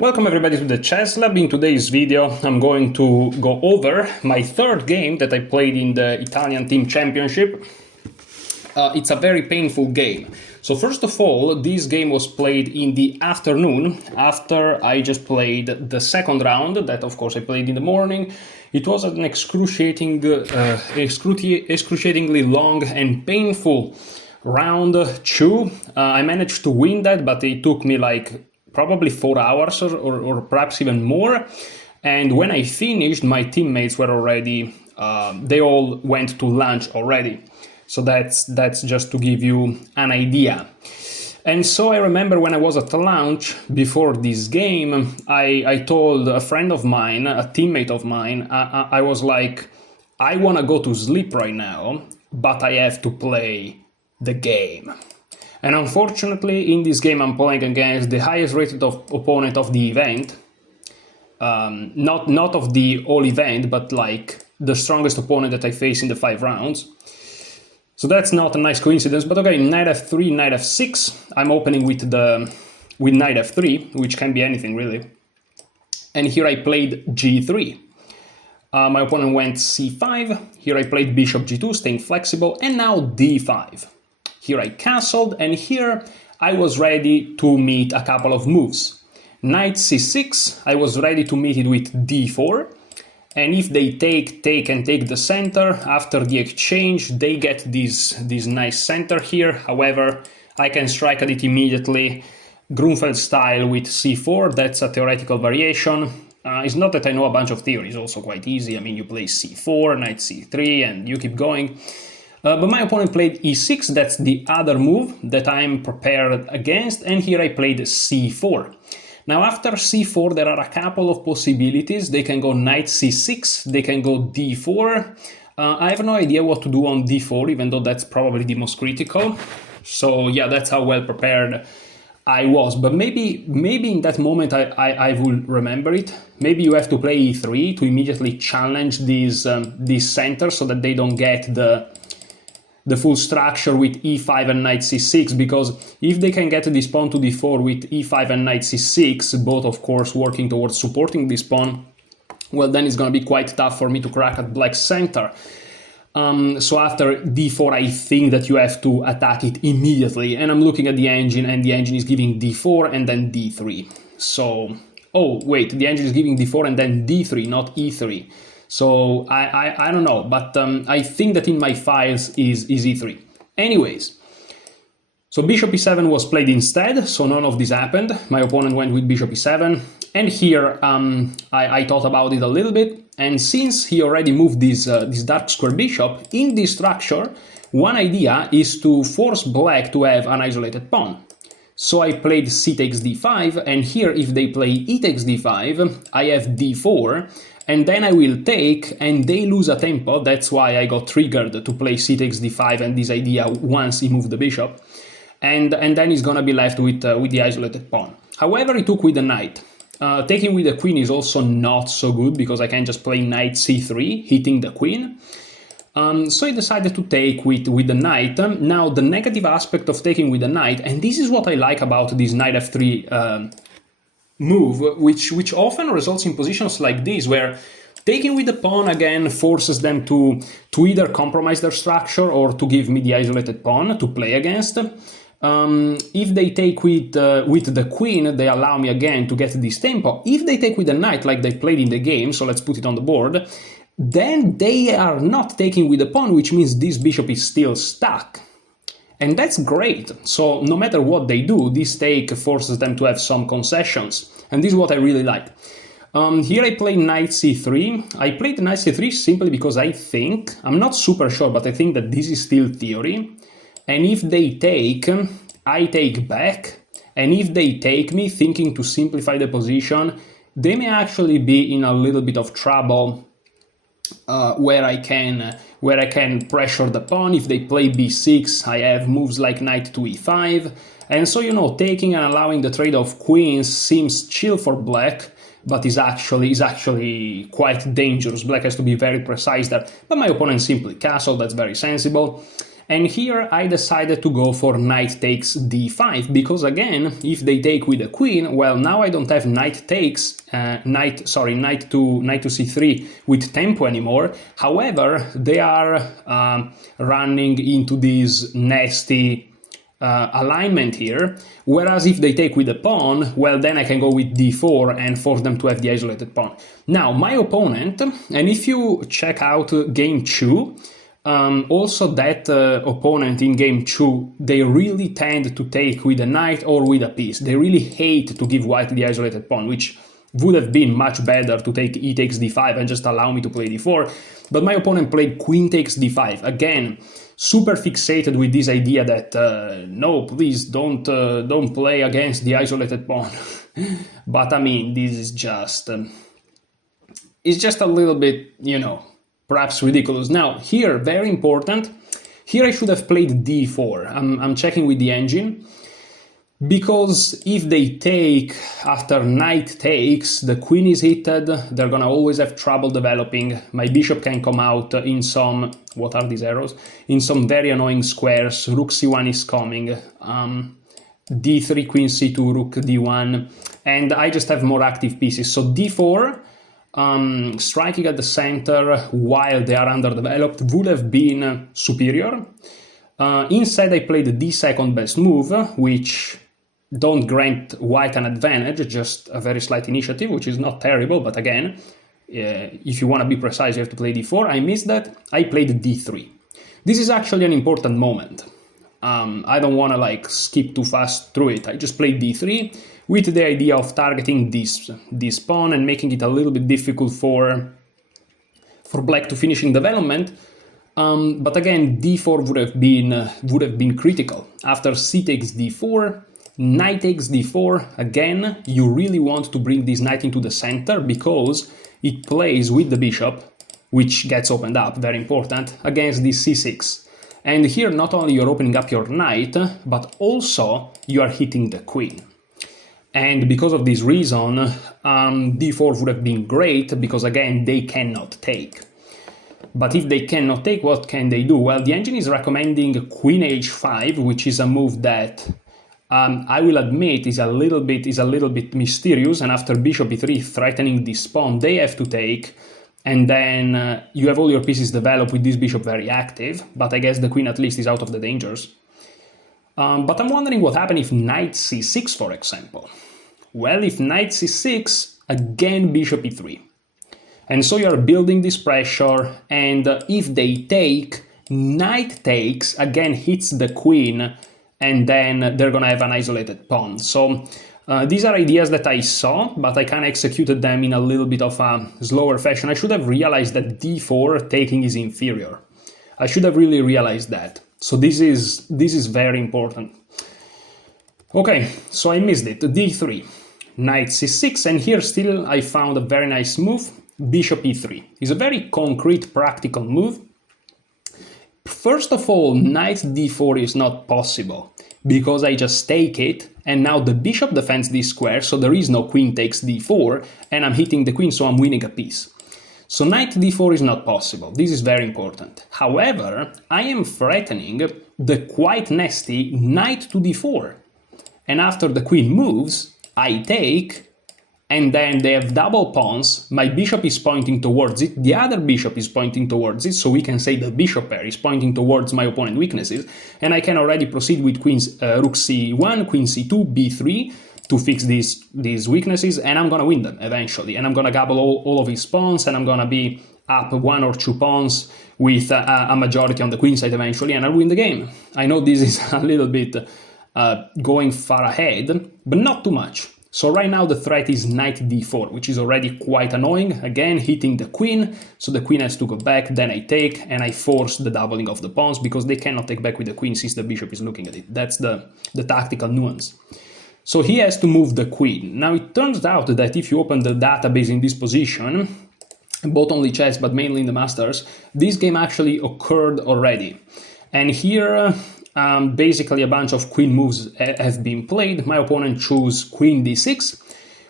Welcome everybody to the Chess Lab. In today's video I'm going to go over my third game that I played in the Italian Team Championship. It's a very painful game. So first of all, this game was played in the afternoon after I just played the second round that of course I played in the morning. It was an excruciatingly long and painful round 2. I managed to win that, but it took me like probably 4 hours or perhaps even more. And when I finished, my teammates were already, they all went to lunch already. So that's just to give you an idea. And so I remember when I was at lunch before this game, I told a friend of mine, a teammate of mine, I was like, I want to go to sleep right now, but I have to play the game. And unfortunately, in this game I'm playing against the highest rated opponent of the event. Not of the whole event, but like the strongest opponent that I face in the 5 rounds. So that's not a nice coincidence, but okay, knight f3, knight f6. I'm opening with knight f3, which can be anything really. And here I played g3. My opponent went c5. Here I played bishop g2, staying flexible, and now d5. Here I castled, and here I was ready to meet a couple of moves. Knight c6, I was ready to meet it with d4, and if they take the center, after the exchange, they get this nice center here. However, I can strike at it immediately, Grunfeld style with c4, that's a theoretical variation. It's not that I know a bunch of theories, also quite easy. I mean, you play c4, knight c3, and you keep going. But my opponent played e6, that's the other move that I'm prepared against, and here I played c4. Now after c4 there are a couple of possibilities. They can go knight c6, they can go d4. I have no idea what to do on d4, even though that's probably the most critical. So yeah, that's how well prepared I was. But maybe in that moment I will remember it. Maybe you have to play e3 to immediately challenge this center so that they don't get the full structure with e5 and knight c6, because if they can get this pawn to d4 with e5 and knight c6, both of course working towards supporting this pawn, well then it's going to be quite tough for me to crack at black's center. So after d4 I think that you have to attack it immediately, and I'm looking at the engine and the engine is giving d4 and then d3. So, oh wait, the engine is giving d4 and then d3, not e3. So I don't know, but I think that in my files is e3. Anyways, so bishop e7 was played instead, so none of this happened. My opponent went with bishop e7, and here I thought about it a little bit, and since he already moved this dark square bishop, in this structure, one idea is to force black to have an isolated pawn. So I played c takes d5, and here if they play e takes d5, I have d4, and then I will take, and they lose a tempo. That's why I got triggered to play c takes d5 and this idea once he moved the bishop. And then he's gonna be left with the isolated pawn. However, he took with the knight. Taking with the queen is also not so good, because I can just play knight c3, hitting the queen. So I decided to take with the knight. Now, the negative aspect of taking with the knight, and this is what I like about this knight f3 move, which often results in positions like this, where taking with the pawn again forces them to either compromise their structure or to give me the isolated pawn to play against. If they take with the queen, they allow me again to get this tempo. If they take with the knight like they played in the game, so let's put it on the board, then they are not taking with the pawn, which means this bishop is still stuck. And that's great. So no matter what they do, this take forces them to have some concessions. And this is what I really like. Here I play knight c3. I played knight c3 simply because I think, I'm not super sure, but I think that this is still theory. And if they take, I take back. And if they take me, thinking to simplify the position, they may actually be in a little bit of trouble. Where I can pressure the pawn. If they play b6, I have moves like knight to e5, and so, you know, taking and allowing the trade of queens seems chill for black, but is actually quite dangerous. Black has to be very precise there, but my opponent simply castled. That's very sensible. And here I decided to go for knight takes d5, because again, if they take with the queen, well, now I don't have knight takes, knight to c3 with tempo anymore. However, they are running into this nasty alignment here, whereas if they take with the pawn, well, then I can go with d4 and force them to have the isolated pawn. Now, my opponent, and if you check out game 2, also that opponent in game 2, they really tend to take with a knight or with a piece. They really hate to give white the isolated pawn, which would have been much better to take e takes d5 and just allow me to play d4. But my opponent played queen takes d5. Again, super fixated with this idea that no, please don't play against the isolated pawn. But I mean, this is just it's just a little bit, you know, perhaps ridiculous. Now, here, very important, here I should have played d4. I'm checking with the engine, because if they take after knight takes, the queen is hitted, they're gonna always have trouble developing. My bishop can come out in some, what are these arrows? In some very annoying squares. Rook c1 is coming, d3, queen c2, rook d1, and I just have more active pieces. So d4, striking at the center while they are underdeveloped would have been superior. Instead, I played the second best move, which don't grant white an advantage, just a very slight initiative, which is not terrible, but again, if you want to be precise, you have to play d4. I missed that. I played d3. This is actually an important moment. I don't want to like skip too fast through it. I just played d3 with the idea of targeting this pawn and making it a little bit difficult for black to finish in development. But again, d4 would have been critical. After c takes d4, knight takes d4. Again, you really want to bring this knight into the center because it plays with the bishop, which gets opened up, very important, against this c6. And here not only you're opening up your knight, but also you are hitting the queen. And because of this reason, d4 would have been great, because again, they cannot take. But if they cannot take, what can they do? Well, the engine is recommending queen h5, which is a move that I will admit is a little bit mysterious. And after bishop e3 threatening this pawn, they have to take. And then you have all your pieces developed with this bishop very active, but I guess the queen at least is out of the dangers. But I'm wondering what happened if knight c6, for example. Well, if knight c6, again bishop e3. And so you're building this pressure, and if they take, knight takes, again hits the queen, and then they're gonna have an isolated pawn. So these are ideas that I saw, but I kind of executed them in a little bit of a slower fashion. I should have realized that d4 taking is inferior. I should have really realized that. So this is very important. Okay, so I missed it. d3, knight c6, and here still I found a very nice move. Bishop e3 is a very concrete, practical move. First of all, knight d4 is not possible, because I just take it, and now the bishop defends this square, so there is no queen takes d4, and I'm hitting the queen, so I'm winning a piece. So knight d4 is not possible. This is very important. However, I am threatening the quite nasty knight to d4. And after the queen moves, I take, and then they have double pawns. My bishop is pointing towards it, the other bishop is pointing towards it, so we can say the bishop pair is pointing towards my opponent's weaknesses, and I can already proceed with rook c1, queen c2, b3 to fix these weaknesses, and I'm gonna win them eventually, and I'm gonna gobble all of his pawns, and I'm gonna be up 1 or 2 pawns with a majority on the queen side eventually, and I'll win the game. I know this is a little bit going far ahead, but not too much. So right now the threat is knight d4, which is already quite annoying. Again, hitting the queen, so the queen has to go back, then I take, and I force the doubling of the pawns, because they cannot take back with the queen since the bishop is looking at it. That's the tactical nuance. So he has to move the queen. Now it turns out that if you open the database in this position, both on Lichess but mainly in the Masters, this game actually occurred already. And here basically a bunch of queen moves have been played. My opponent chose queen d6,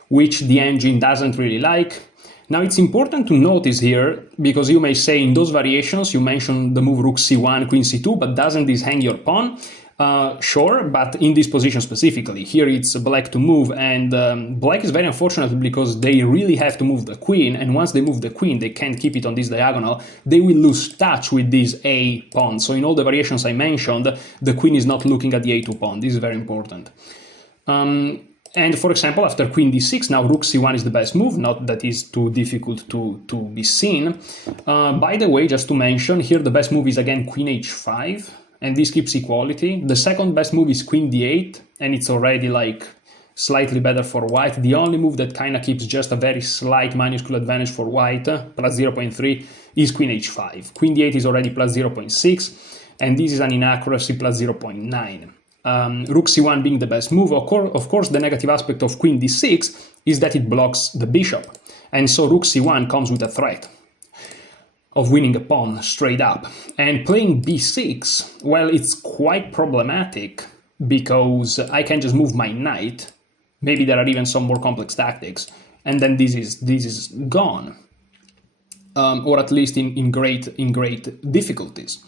which the engine doesn't really like. Now it's important to notice here, because you may say in those variations you mentioned the move rook c1, queen c2, but doesn't this hang your pawn? Sure, but in this position specifically. Here it's black to move, and black is very unfortunate because they really have to move the queen, and once they move the queen, they can't keep it on this diagonal. They will lose touch with this a pawn. So in all the variations I mentioned, the queen is not looking at the a2 pawn. This is very important. And for example, after queen d6, now rook c1 is the best move, not that is too difficult to be seen. By the way, just to mention, here the best move is again queen h5, and this keeps equality. The second best move is queen d8, and it's already like slightly better for white. The only move that kind of keeps just a very slight minuscule advantage for white, plus 0.3, is queen h5. Queen d8 is already plus 0.6, and this is an inaccuracy plus 0.9. Rook c1 being the best move. Of course, the negative aspect of queen d6 is that it blocks the bishop, and so rook c1 comes with a threat of winning a pawn straight up. And playing b6, well, it's quite problematic because I can just move my knight. Maybe there are even some more complex tactics, and then this is gone, or at least in great difficulties.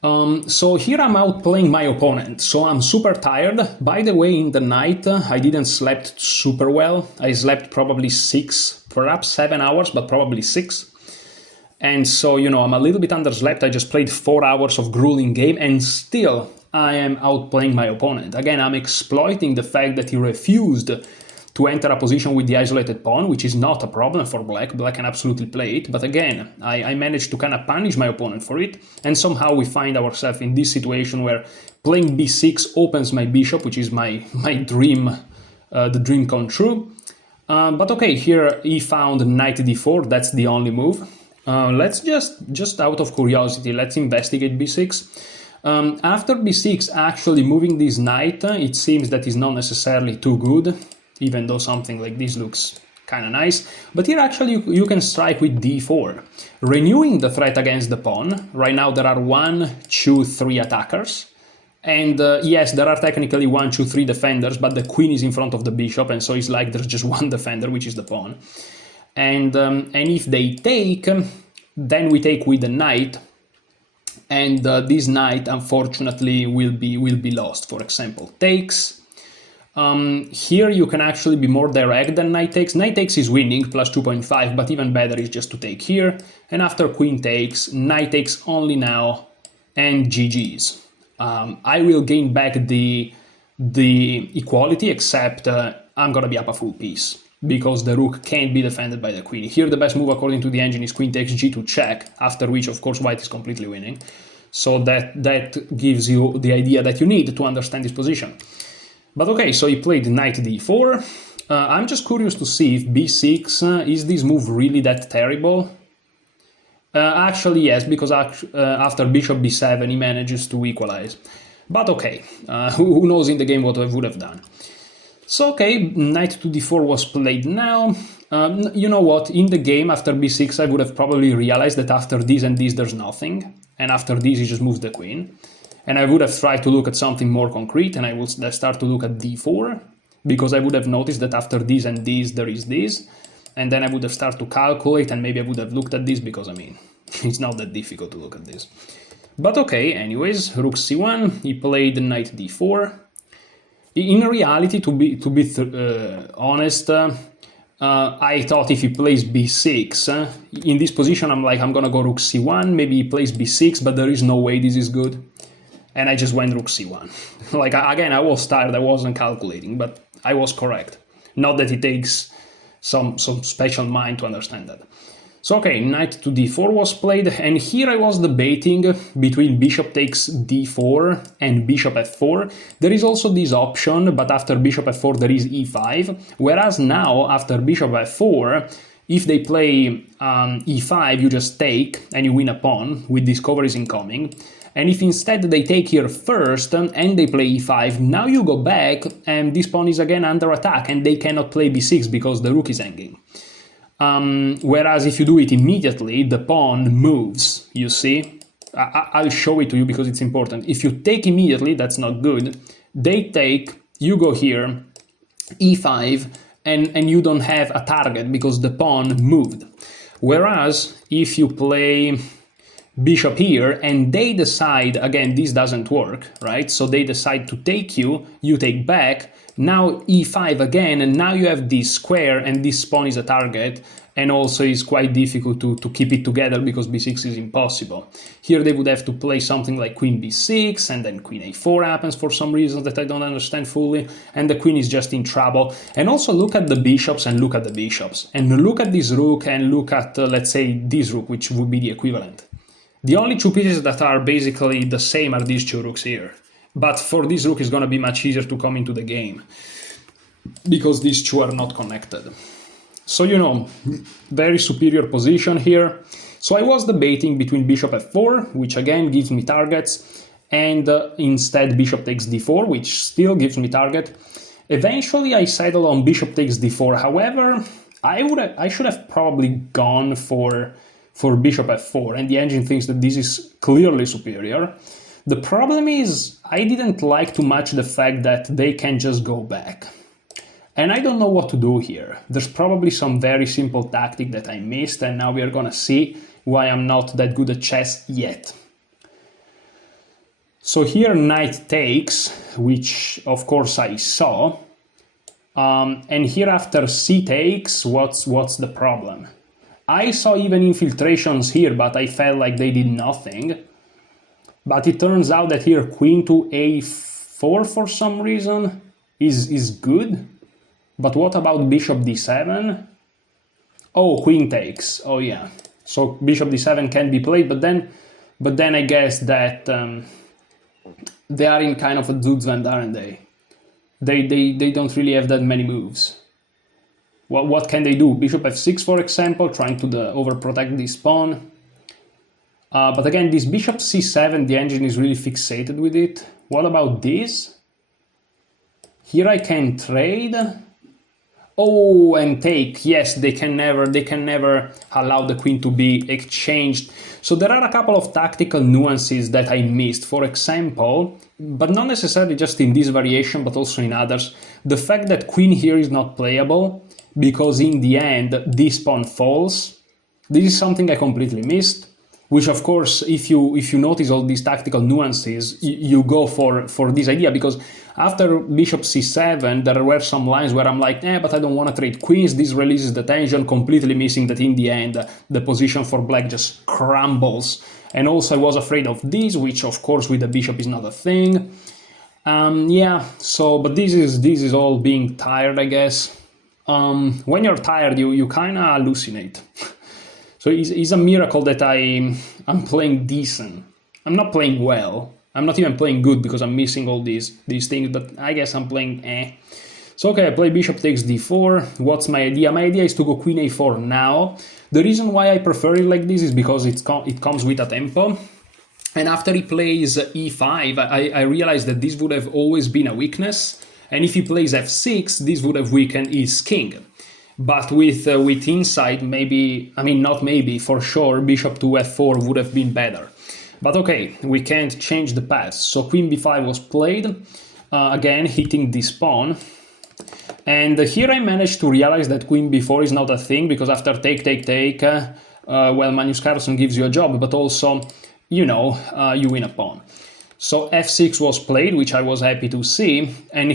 So here I'm outplaying my opponent, so I'm super tired. By the way, in the night I didn't slept super well. I slept probably 6, perhaps 7 hours, but probably 6. And so, you know, I'm a little bit underslept. I just played 4 hours of grueling game, and still I am outplaying my opponent. Again, I'm exploiting the fact that he refused to enter a position with the isolated pawn, which is not a problem for black. Black can absolutely play it, but again, I managed to kind of punish my opponent for it, and somehow we find ourselves in this situation where playing b6 opens my bishop, which is my dream, the dream come true. But okay, here he found knight d4, that's the only move. Let's just out of curiosity, let's investigate b6. After b6, actually moving this knight, it seems that is not necessarily too good, even though something like this looks kind of nice. But here actually you can strike with d4, renewing the threat against the pawn. Right now there are 1, 2, 3 attackers. And yes, there are technically 1, 2, 3 defenders, but the queen is in front of the bishop, and so it's like there's just one defender, which is the pawn. And if they take, then we take with the knight, and this knight unfortunately will be lost. For example, takes. Here you can actually be more direct than knight takes. Knight takes is winning, plus 2.5, but even better is just to take here. And after queen takes, knight takes only now, and GG's. I will gain back the equality, except I'm gonna be up a full piece, because the rook can't be defended by the queen. Here the best move according to the engine is queen takes g2 check, after which of course white is completely winning. So that gives you the idea that you need to understand this position. But okay, so he played knight d4. I'm just curious to see if b6, is this move really that terrible? Actually yes, because after bishop b7 he manages to equalize. But okay, who knows in the game what I would have done. So okay, knight to d4 was played now. You know what, in the game after b6 I would have probably realized that after this and this there's nothing, and after this he just moves the queen. And I would have tried to look at something more concrete, and I would start to look at d4, because I would have noticed that after this and this there is this, and then I would have started to calculate, and maybe I would have looked at this, because I mean, it's not that difficult to look at this. But okay, anyways, rook c1, he played knight d4. In reality, to be honest, I thought if he plays b6, in this position I'm like, I'm gonna go rook c1, maybe he plays b6, but there is no way this is good. And I just went rook c1. Like, again, I was tired, I wasn't calculating, but I was correct. Not that it takes some special mind to understand that. So okay, knight to d4 was played, and here I was debating between bishop takes d4 and bishop f4. There is also this option, but after bishop f4 there is e5, whereas now after bishop f4, if they play e5, you just take and you win a pawn with discoveries incoming. And if instead they take here first and they play e5, now you go back and this pawn is again under attack and they cannot play b6 because the rook is hanging. Whereas if you do it immediately, the pawn moves, you see? I'll show it to you because it's important. If you take immediately, that's not good. They take, you go here, e5, and you don't have a target because the pawn moved. Whereas if you play bishop here and they decide, again, this doesn't work, right? So they decide to take you take back, now e5 again, and now you have this square and this pawn is a target, and also it's quite difficult to keep it together because b6 is impossible. Here they would have to play something like queen b6, and then queen a4 happens for some reasons that I don't understand fully, and the queen is just in trouble. And also look at the bishops and look at the bishops, and look at this rook and look at, let's say, this rook, which would be the equivalent. The only two pieces that are basically the same are these two rooks here. But for this rook it's going to be much easier to come into the game because these two are not connected. So, you know, very superior position here. So I was debating between bishop f4, which again gives me targets, and instead bishop takes d4, which still gives me target. Eventually I settled on bishop takes d4. However, I should have probably gone for bishop f4, and the engine thinks that this is clearly superior. The problem is I didn't like too much the fact that they can just go back. And I don't know what to do here. There's probably some very simple tactic that I missed, and now we are gonna see why I'm not that good at chess yet. So here knight takes, which of course I saw, and here after c takes, what's the problem? I saw even infiltrations here, but I felt like they did nothing. But it turns out that here queen to a4 for some reason is good. But what about bishop d7? Oh, queen takes. Oh yeah. So bishop d7 can be played, but then I guess that they are in kind of a Zugzwang, aren't they? They don't really have that many moves. What can they do? Bishop f6, for example, trying to overprotect this pawn. But again, this bishop c7, the engine is really fixated with it. What about this? Here I can trade. Oh, and take. Yes, they can never allow the queen to be exchanged. So there are a couple of tactical nuances that I missed. For example, but not necessarily just in this variation, but also in others, the fact that queen here is not playable because in the end this pawn falls. This is something I completely missed. Which, of course, if you notice all these tactical nuances, you go for this idea, because after bishop c7, there were some lines where I'm like, but I don't want to trade queens, this releases the tension, completely missing that in the end, the position for black just crumbles. And also I was afraid of this, which, of course, with the bishop is not a thing. Yeah, so, but this is all being tired, I guess. When you're tired, you kind of hallucinate. So it's a miracle that I'm playing decent. I'm not playing well. I'm not even playing good because I'm missing all these things, but I guess I'm playing eh. So okay, I play bishop takes d4. What's my idea? My idea is to go queen a4 now. The reason why I prefer it like this is because it comes with a tempo. And after he plays e5, I realized that this would have always been a weakness. And if he plays f6, this would have weakened his king. But with insight, maybe, I mean, not maybe, for sure, bishop to f4 would have been better. But okay, we can't change the past. So queen b5 was played, again, hitting this pawn. And here I managed to realize that queen b4 is not a thing, because after take, well, Magnus Carlsen gives you a job, but also, you know, you win a pawn. So f6 was played, which I was happy to see, and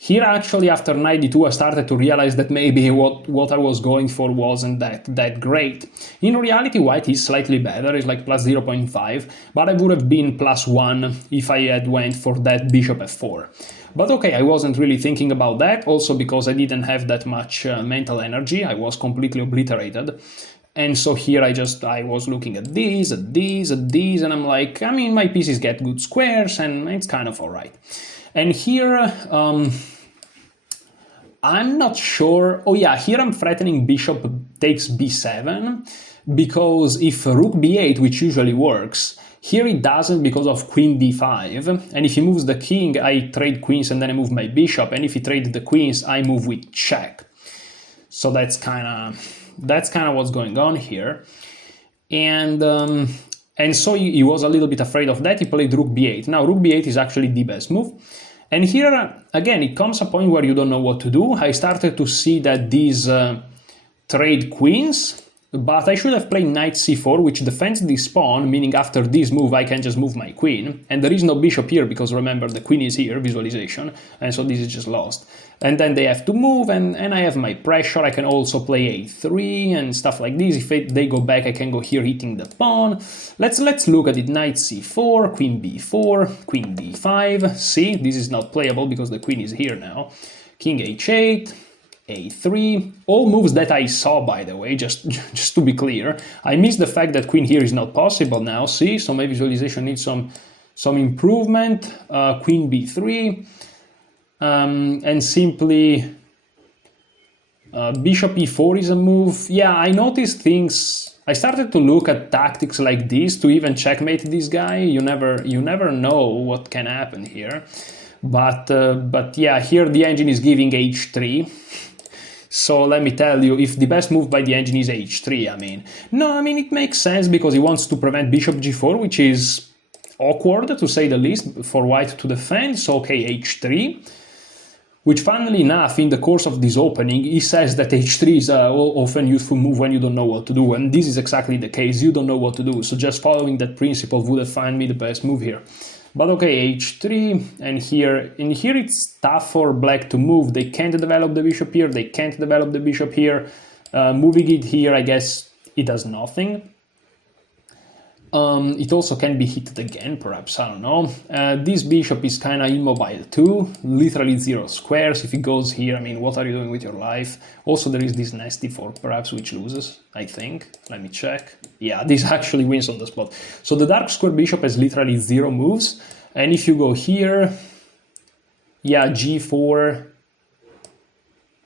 here actually after knight d2 I started to realize that maybe what I was going for wasn't that great. In reality white is slightly better, it's like plus 0.5, but I would have been plus 1 if I had went for that bishop f4. But okay, I wasn't really thinking about that, also because I didn't have that much mental energy, I was completely obliterated. And so here I was looking at these, and I'm like, I mean, my pieces get good squares and it's kind of alright. And here, I'm not sure. Oh yeah, here I'm threatening bishop takes b7, because if rook b8, which usually works, here it doesn't because of queen d5. And if he moves the king, I trade queens and then I move my bishop. And if he trades the queens, I move with check. So that's kind of what's going on here. And so he was a little bit afraid of that. He played rook b8. Now rook b8 is actually the best move. And here, again, it comes a point where you don't know what to do. I started to see that these trade queens, but I should have played knight c4, which defends this pawn, meaning after this move I can just move my queen. And there is no bishop here, because remember, the queen is here, visualization, and so this is just lost. And then they have to move, and I have my pressure. I can also play a3 and stuff like this. If they go back, I can go here hitting the pawn. Let's look at it. Knight c4, queen b4, queen d5. See, this is not playable because the queen is here now. King h8, a3, all moves that I saw, by the way, just to be clear. I missed the fact that queen here is not possible now, see, so my visualization needs some improvement. Queen b3, and simply bishop e4 is a move. Yeah, I noticed things. I started to look at tactics like this to even checkmate this guy. You never know what can happen here. But yeah, here the engine is giving h3. So let me tell you, if the best move by the engine is h3, I mean, it makes sense because he wants to prevent bishop g4, which is awkward, to say the least, for white to defend. So, okay, h3, which funnily enough, in the course of this opening, he says that h3 is an often useful move when you don't know what to do, and this is exactly the case. You don't know what to do, so just following that principle would have found me the best move here. But okay, h3, and here it's tough for black to move. They can't develop the bishop here, they can't develop the bishop here. Moving it here, I guess it does nothing. It also can be hit again, perhaps, I don't know. This bishop is kind of immobile too, literally 0 squares. If it goes here, I mean, what are you doing with your life? Also, there is this nasty fork, perhaps, which loses, I think. Let me check. Yeah, this actually wins on the spot. So the dark square bishop has literally 0 moves. And if you go here, yeah, g4.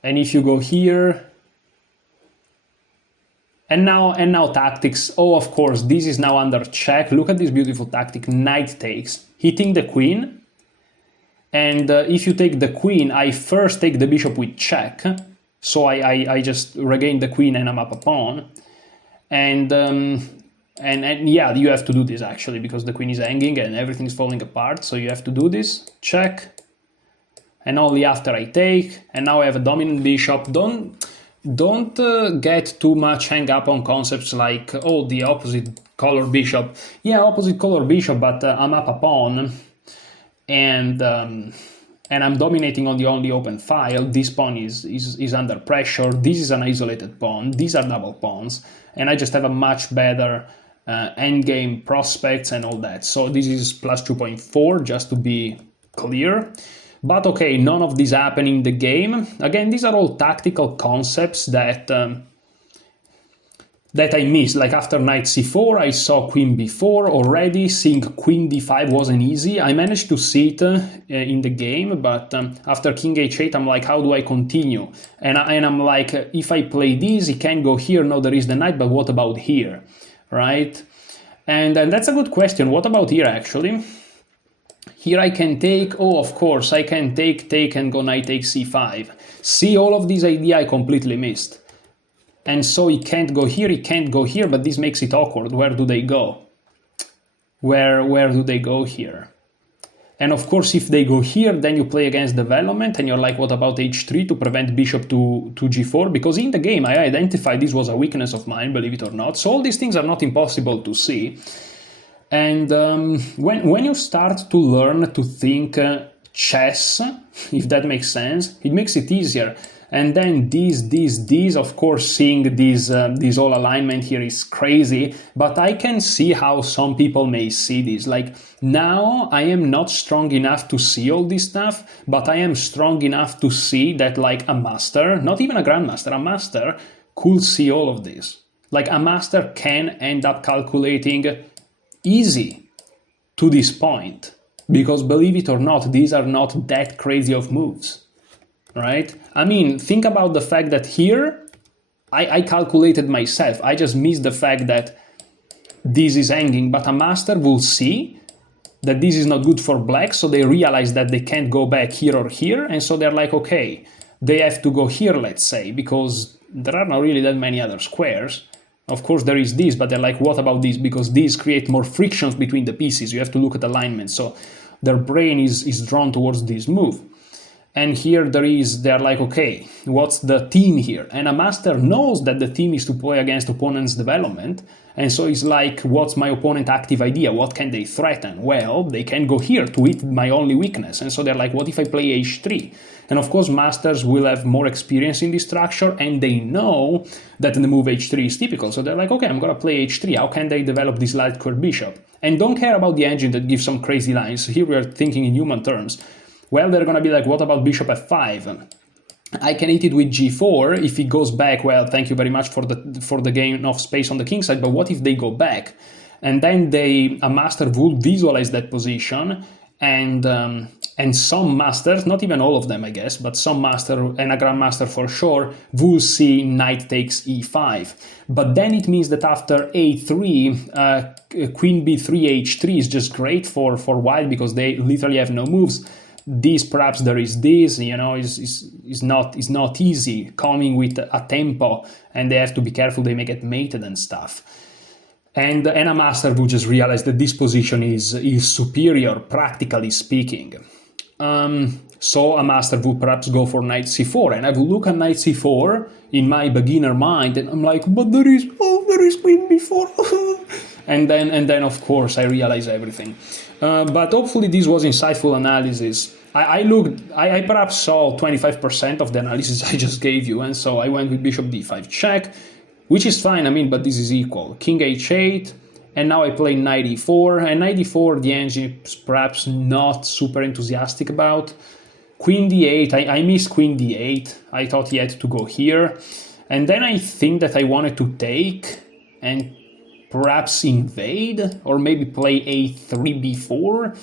And if you go here, and now tactics. Oh, of course, this is now under check. Look at this beautiful tactic. Knight takes, hitting the queen. And if you take the queen, I first take the bishop with check. So I just regain the queen and I'm up a pawn. And yeah, you have to do this actually because the queen is hanging and everything's falling apart. So you have to do this. Check. And only after I take. And now I have a dominant bishop. Don't get too much hung up on concepts like, oh, the opposite color bishop. Yeah, opposite color bishop, but I'm up a pawn, and I'm dominating on the only open file. This pawn is under pressure. This is an isolated pawn. These are double pawns, and I just have a much better endgame prospects and all that. So this is plus 2.4, just to be clear. But okay, none of this happened in the game. Again, these are all tactical concepts that I missed. Like after knight c4, I saw queen b4 already. Seeing queen d5 wasn't easy. I managed to see it in the game, but after king h8, I'm like, how do I continue? And I'm like, if I play this, he can go here. No, there is the knight, but what about here, right? And that's a good question. What about here, actually? Here I can take, oh, of course, I can take, and go knight takes c5. See, all of this idea I completely missed. And so he can't go here, but this makes it awkward. Where do they go? Where do they go here? And of course, if they go here, then you play against development, and you're like, what about h3 to prevent bishop to g4? Because in the game, I identified this was a weakness of mine, believe it or not. So all these things are not impossible to see. And when you start to learn to think chess, if that makes sense, it makes it easier. And then these, of course, seeing this whole alignment here is crazy, but I can see how some people may see this. Like, now I am not strong enough to see all this stuff, but I am strong enough to see that, like, a master, not even a grandmaster, a master could see all of this. Like, a master can end up calculating easy to this point, because believe it or not, these are not that crazy of moves, right? I mean, think about the fact that here I calculated myself. I just missed the fact that this is hanging, but a master will see that this is not good for black, so they realize that they can't go back here or here, and so they're like, okay, they have to go here, let's say, because there are not really that many other squares. Of course, there is this, but they're like, what about this? Because these create more frictions between the pieces. You have to look at alignment. So their brain is drawn towards this move. And here they're like, okay, what's the theme here? And a master knows that the theme is to play against opponent's development. And so it's like, what's my opponent active idea? What can they threaten? Well, they can go here to hit my only weakness. And so they're like, what if I play h3? And of course, masters will have more experience in this structure, and they know that the move h3 is typical. So they're like, okay, I'm going to play h3. How can they develop this light square bishop? And don't care about the engine that gives some crazy lines. Here we are thinking in human terms. Well, they're going to be like, what about bishop f5? I can hit it with g4. If it goes back, well, thank you very much for the gain of space on the king side. But what if they go back? And then a master will visualize that position, and some masters, not even all of them, I guess, but some master, and a grandmaster for sure, will see knight takes e5. But then it means that after a3, queen b3, h3 is just great for white, because they literally have no moves. This, perhaps there is this, you know, is not easy coming with a tempo, and they have to be careful they may get mated and stuff. And a master will just realize that this position is superior, practically speaking. So a master would perhaps go for knight c4, and I will look at knight c4 in my beginner mind, and I'm like, but there is queen b4. and then of course I realize everything. But hopefully this was insightful analysis. I perhaps saw 25% of the analysis I just gave you, and so I went with bishop d5 check, which is fine, I mean, but this is equal. King h8, and now I play knight e4, and knight e4 the engine is perhaps not super enthusiastic about. Queen d8, I missed queen d8, I thought he had to go here, and then I think that I wanted to take and perhaps invade, or maybe play a3 b4,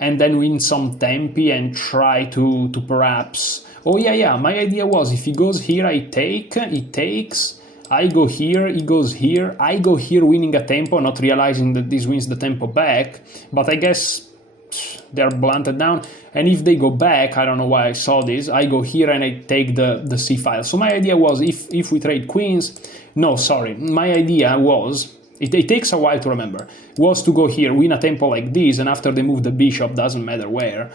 and then win some tempi and try to perhaps... Oh yeah, my idea was, if he goes here, I take, he takes, I go here, he goes here, I go here winning a tempo, not realizing that this wins the tempo back, but I guess they're blunted down, and if they go back, I don't know why I saw this, I go here and I take the c file. So my idea was, if we trade queens, no, sorry, my idea was, it takes a while to remember, was to go here, win a tempo like this, and after they move the bishop, doesn't matter where,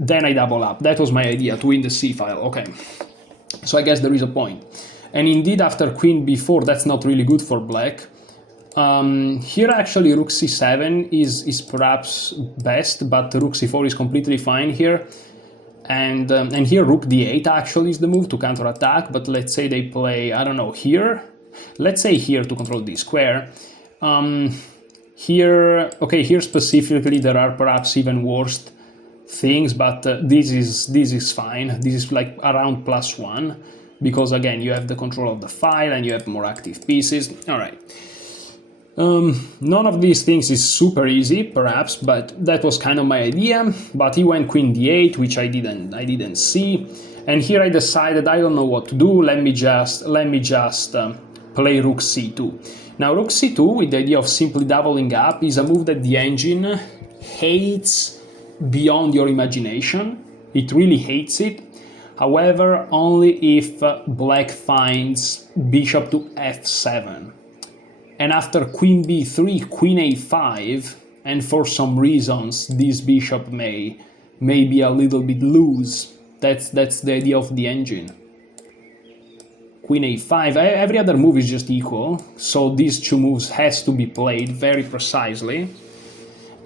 then I double up. That was my idea, to win the c file, okay. So I guess there is a point. And indeed, after queen b4, that's not really good for black. Here actually rook c7 is perhaps best, but rook c4 is completely fine here. And here rook d8 actually is the move to counterattack, but let's say they play, I don't know, here. Let's say here to control this square. Here specifically there are perhaps even worse things, but this is fine. This is like around +1, because again you have the control of the file and you have more active pieces. All right. None of these things is super easy, perhaps, but that was kind of my idea. But he went queen d8, which I didn't see, and here I decided I don't know what to do. Let me just play rook c2. Now rook c2, with the idea of simply doubling up, is a move that the engine hates beyond your imagination. It really hates it. However, only if black finds bishop to f7. And after queen b3, queen a5, and for some reasons this bishop may be a little bit loose. That's the idea of the engine. Queen a5, every other move is just equal, so these two moves has to be played very precisely.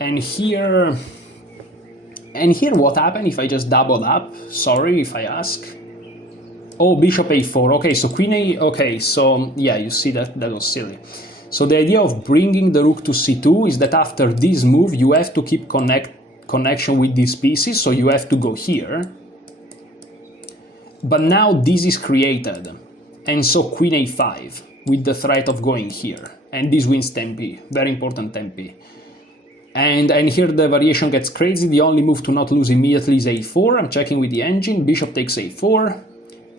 And here what happened if I just doubled up? Sorry if I ask. Oh, bishop a4, okay, so queen a, okay, so yeah, you see that was silly. So the idea of bringing the rook to c2 is that after this move you have to keep connection with these pieces, so you have to go here. But now this is created, and so queen a5 with the threat of going here, and this wins tempi, very important tempi. And here the variation gets crazy. The only move to not lose immediately is a4. I'm checking with the engine. Bishop takes a4,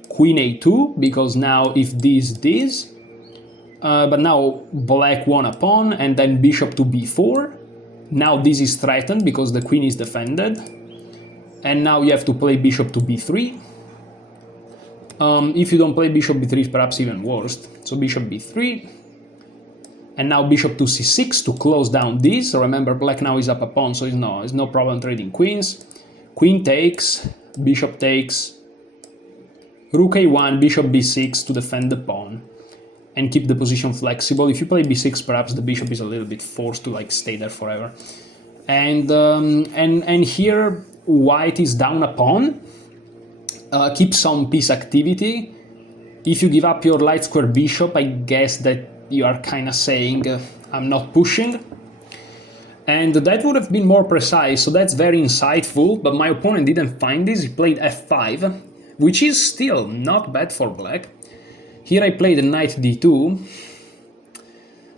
queen a2, because now if this, but now black won a pawn, and then bishop to b4. Now this is threatened because the queen is defended, and now you have to play bishop to b3. If you don't play bishop b3, it's perhaps even worse. So bishop b3, And now bishop to c6 to close down this. So remember, black now is up a pawn, so it's no problem trading queens. Queen takes, bishop takes, rook a1, bishop b6 to defend the pawn and keep the position flexible. If you play b6, perhaps the bishop is a little bit forced to like stay there forever. And here white is down a pawn. Keep some piece activity. If you give up your light square bishop, I guess that you are kind of saying, I'm not pushing. And that would have been more precise, so that's very insightful, but my opponent didn't find this. He played f5, which is still not bad for black. Here I played knight d2,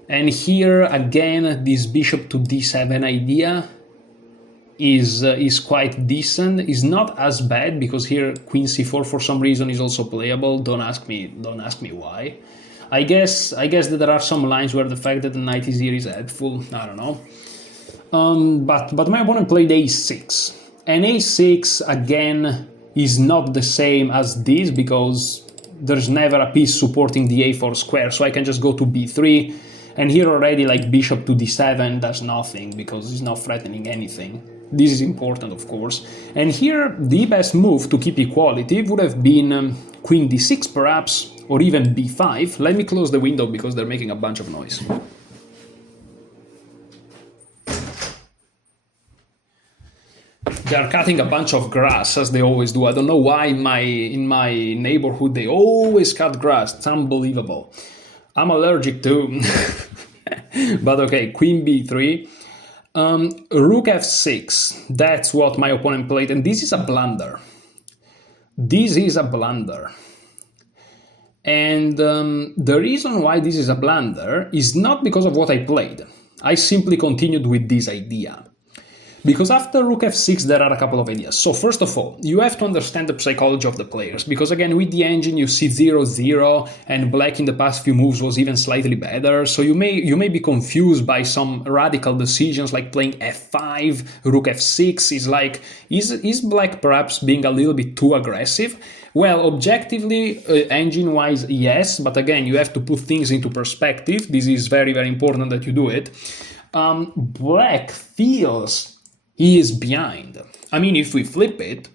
and here again this bishop to d7 idea is quite decent. Is not as bad because here queen c4 for some reason is also playable. Don't ask me why. I guess that there are some lines where the fact that the knight is here is helpful. I don't know. But my opponent played a6, and a6 again is not the same as this because there's never a piece supporting the a4 square, so I can just go to b3, and here already like bishop to d7 does nothing because it's not threatening anything. This is important, of course. And here the best move to keep equality would have been queen d6 perhaps, or even b5. Let me close the window because they're making a bunch of noise. They are cutting a bunch of grass, as they always do. I don't know why in my neighborhood they always cut grass. It's unbelievable. I'm allergic to. But okay, queen b3. Rook f6. That's what my opponent played, and this is a blunder. This is a blunder. And the reason why this is a blunder is not because of what I played. I simply continued with this idea. Because after rook f6 there are a couple of ideas. So first of all, you have to understand the psychology of the players, because again with the engine you see 0-0 and black in the past few moves was even slightly better, so you may be confused by some radical decisions like playing f5, rook f6 is like, is black perhaps being a little bit too aggressive? Well, objectively, engine-wise, yes, but again you have to put things into perspective. This is very, very important that you do it. Black feels he is behind. I mean, if we flip it,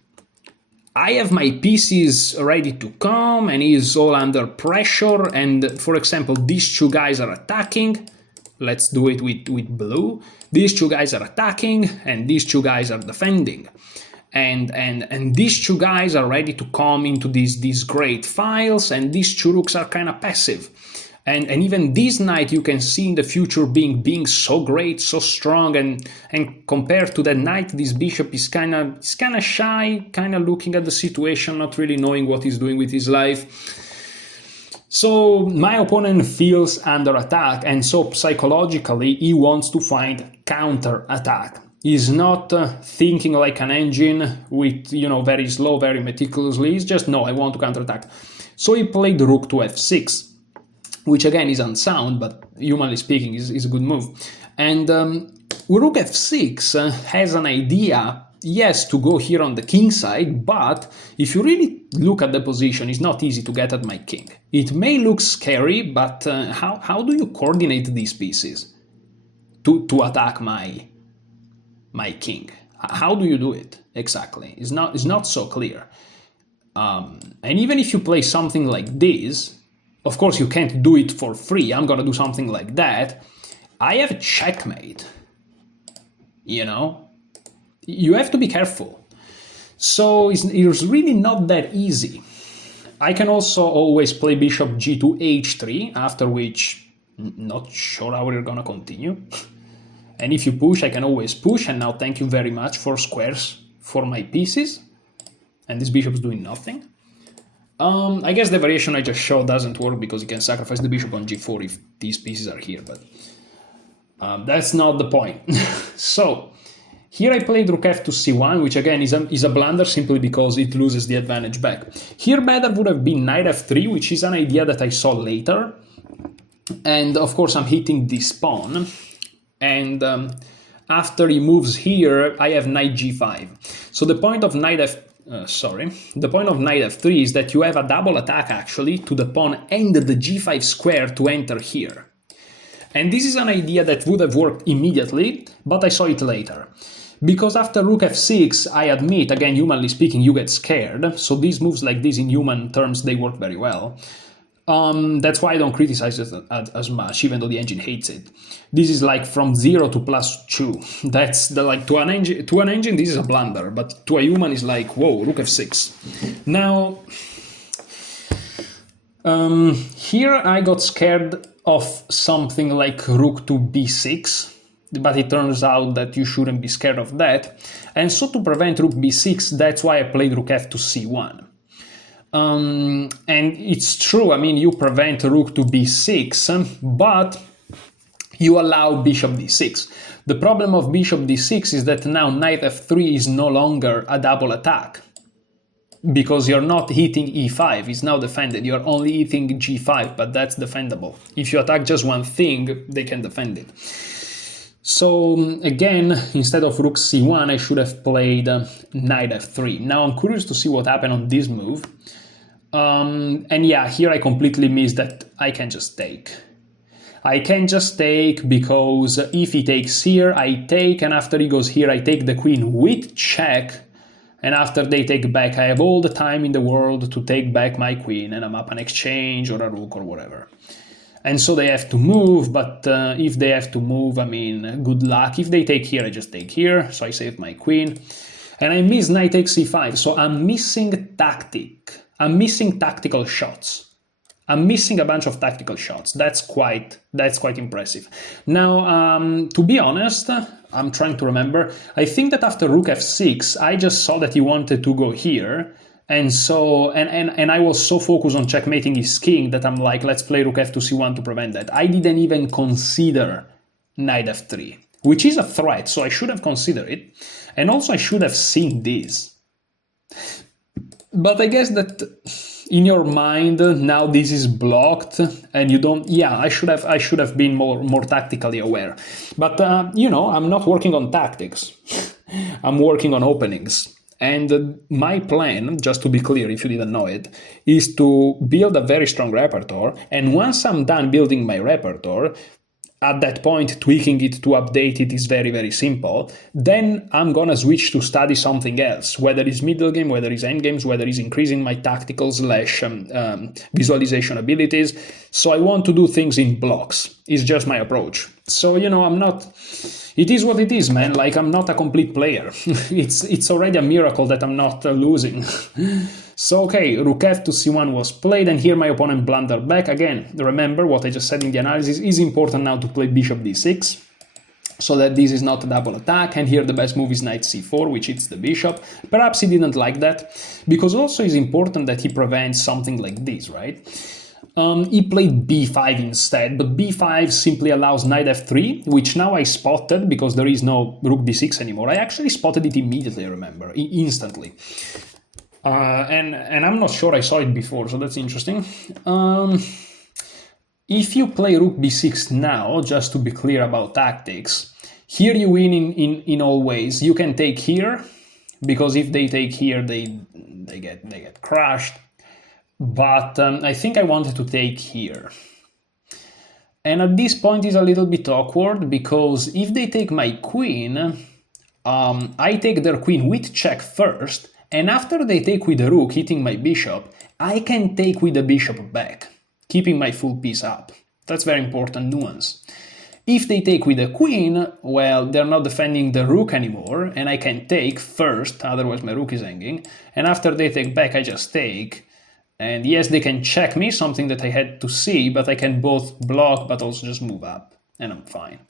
I have my pieces ready to come and he is all under pressure, and for example, these two guys are attacking. Let's do it with blue. These two guys are attacking and these two guys are defending. And these two guys are ready to come into these great files, and these two rooks are kind of passive. And even this knight you can see in the future being so great, so strong, and compared to that knight, this bishop is kind of shy, kind of looking at the situation, not really knowing what he's doing with his life. So my opponent feels under attack, and so psychologically he wants to find counter attack. He's not thinking like an engine with, very slow, very meticulously. He's just, no, I want to counter attack. So he played rook to f6. Which again is unsound, but humanly speaking is a good move. And rook f6 has an idea, yes, to go here on the king side, but if you really look at the position, it's not easy to get at my king. It may look scary, but how do you coordinate these pieces to attack my king? How do you do it exactly? It's not so clear. And even if you play something like this, of course, you can't do it for free. I'm gonna do something like that. I have a checkmate. You have to be careful. So it's really not that easy. I can also always play bishop g to h3, after which, not sure how we're gonna continue. And if you push, I can always push, and now thank you very much for squares for my pieces. And this bishop's doing nothing. I guess the variation I just showed doesn't work because you can sacrifice the bishop on g4 if these pieces are here, but that's not the point. So here I played rook f to c1, which again is a blunder simply because it loses the advantage back. Here better would have been knight f3, which is an idea that I saw later. And of course I'm hitting this pawn. And after he moves here, I have knight g5. So the point of knight f3 is that you have a double attack actually to the pawn and the g5 square to enter here. And this is an idea that would have worked immediately, but I saw it later. Because after rook f6, I admit, again, humanly speaking, you get scared. So these moves like this in human terms, they work very well. That's why I don't criticize it as much, even though the engine hates it. This is like from 0 to +2. That's like to an engine this is a blunder, but to a human is like, whoa, rook f6. Now, here I got scared of something like rook to b6, but it turns out that you shouldn't be scared of that. And so to prevent rook b6, that's why I played rook f to c1. And it's true, I mean, you prevent rook to b6, but you allow bishop d6. The problem of bishop d6 is that now knight f3 is no longer a double attack, because you're not hitting e5, it's now defended. You're only hitting g5, but that's defendable. If you attack just one thing, they can defend it. So again, instead of rook c1, I should have played knight f3. Now I'm curious to see what happened on this move. And yeah, here I completely missed that I can just take. I can just take because if he takes here, I take, and after he goes here, I take the queen with check, and after they take back, I have all the time in the world to take back my queen, and I'm up an exchange or a rook or whatever. And so they have to move, but if they have to move, I mean, good luck. If they take here, I just take here, so I save my queen. And I miss knight takes c5, so I'm missing tactic. I'm missing tactical shots. I'm missing a bunch of tactical shots. That's quite impressive. Now, to be honest, I'm trying to remember. I think that after rook f6, I just saw that he wanted to go here, and so and I was so focused on checkmating his king that I'm like, let's play rook f to c1 to prevent that. I didn't even consider knight f3, which is a threat, so I should have considered it, and also I should have seen this. But I guess that in your mind now this is blocked, and you don't. Yeah, I should have been more tactically aware. But you know, I'm not working on tactics. I'm working on openings. And my plan, just to be clear, if you didn't know it, is to build a very strong repertoire. And once I'm done building my repertoire, at that point, tweaking it to update it is very, very simple. Then I'm gonna switch to study something else, whether it's middle game, whether it's end games, whether it's increasing my tactical / visualization abilities. So I want to do things in blocks. It's just my approach. So, you know, I'm not... It is what it is, man. Like, I'm not a complete player. It's already a miracle that I'm not losing. So, okay, rook f to c1 was played, and here my opponent blundered back. Again, remember what I just said in the analysis is important now to play bishop d6, so that this is not a double attack, and here the best move is knight c4, which hits the bishop. Perhaps he didn't like that, because also it's important that he prevents something like this, right? He played b5 instead, but b5 simply allows knight f3, which now I spotted because there is no rook d6 anymore. I actually spotted it immediately, I remember, instantly. And I'm not sure I saw it before, so that's interesting. If you play rook b6 now, just to be clear about tactics, here you win in all ways. You can take here, because if they take here, they get crushed. But I think I wanted to take here. And at this point is a little bit awkward, because if they take my queen, I take their queen with check first, and after they take with the rook, hitting my bishop, I can take with the bishop back, keeping my full piece up. That's very important nuance. If they take with the queen, well, they're not defending the rook anymore, and I can take first, otherwise my rook is hanging, and after they take back, I just take. And yes, they can check me, something that I had to see, but I can both block, but also just move up, and I'm fine.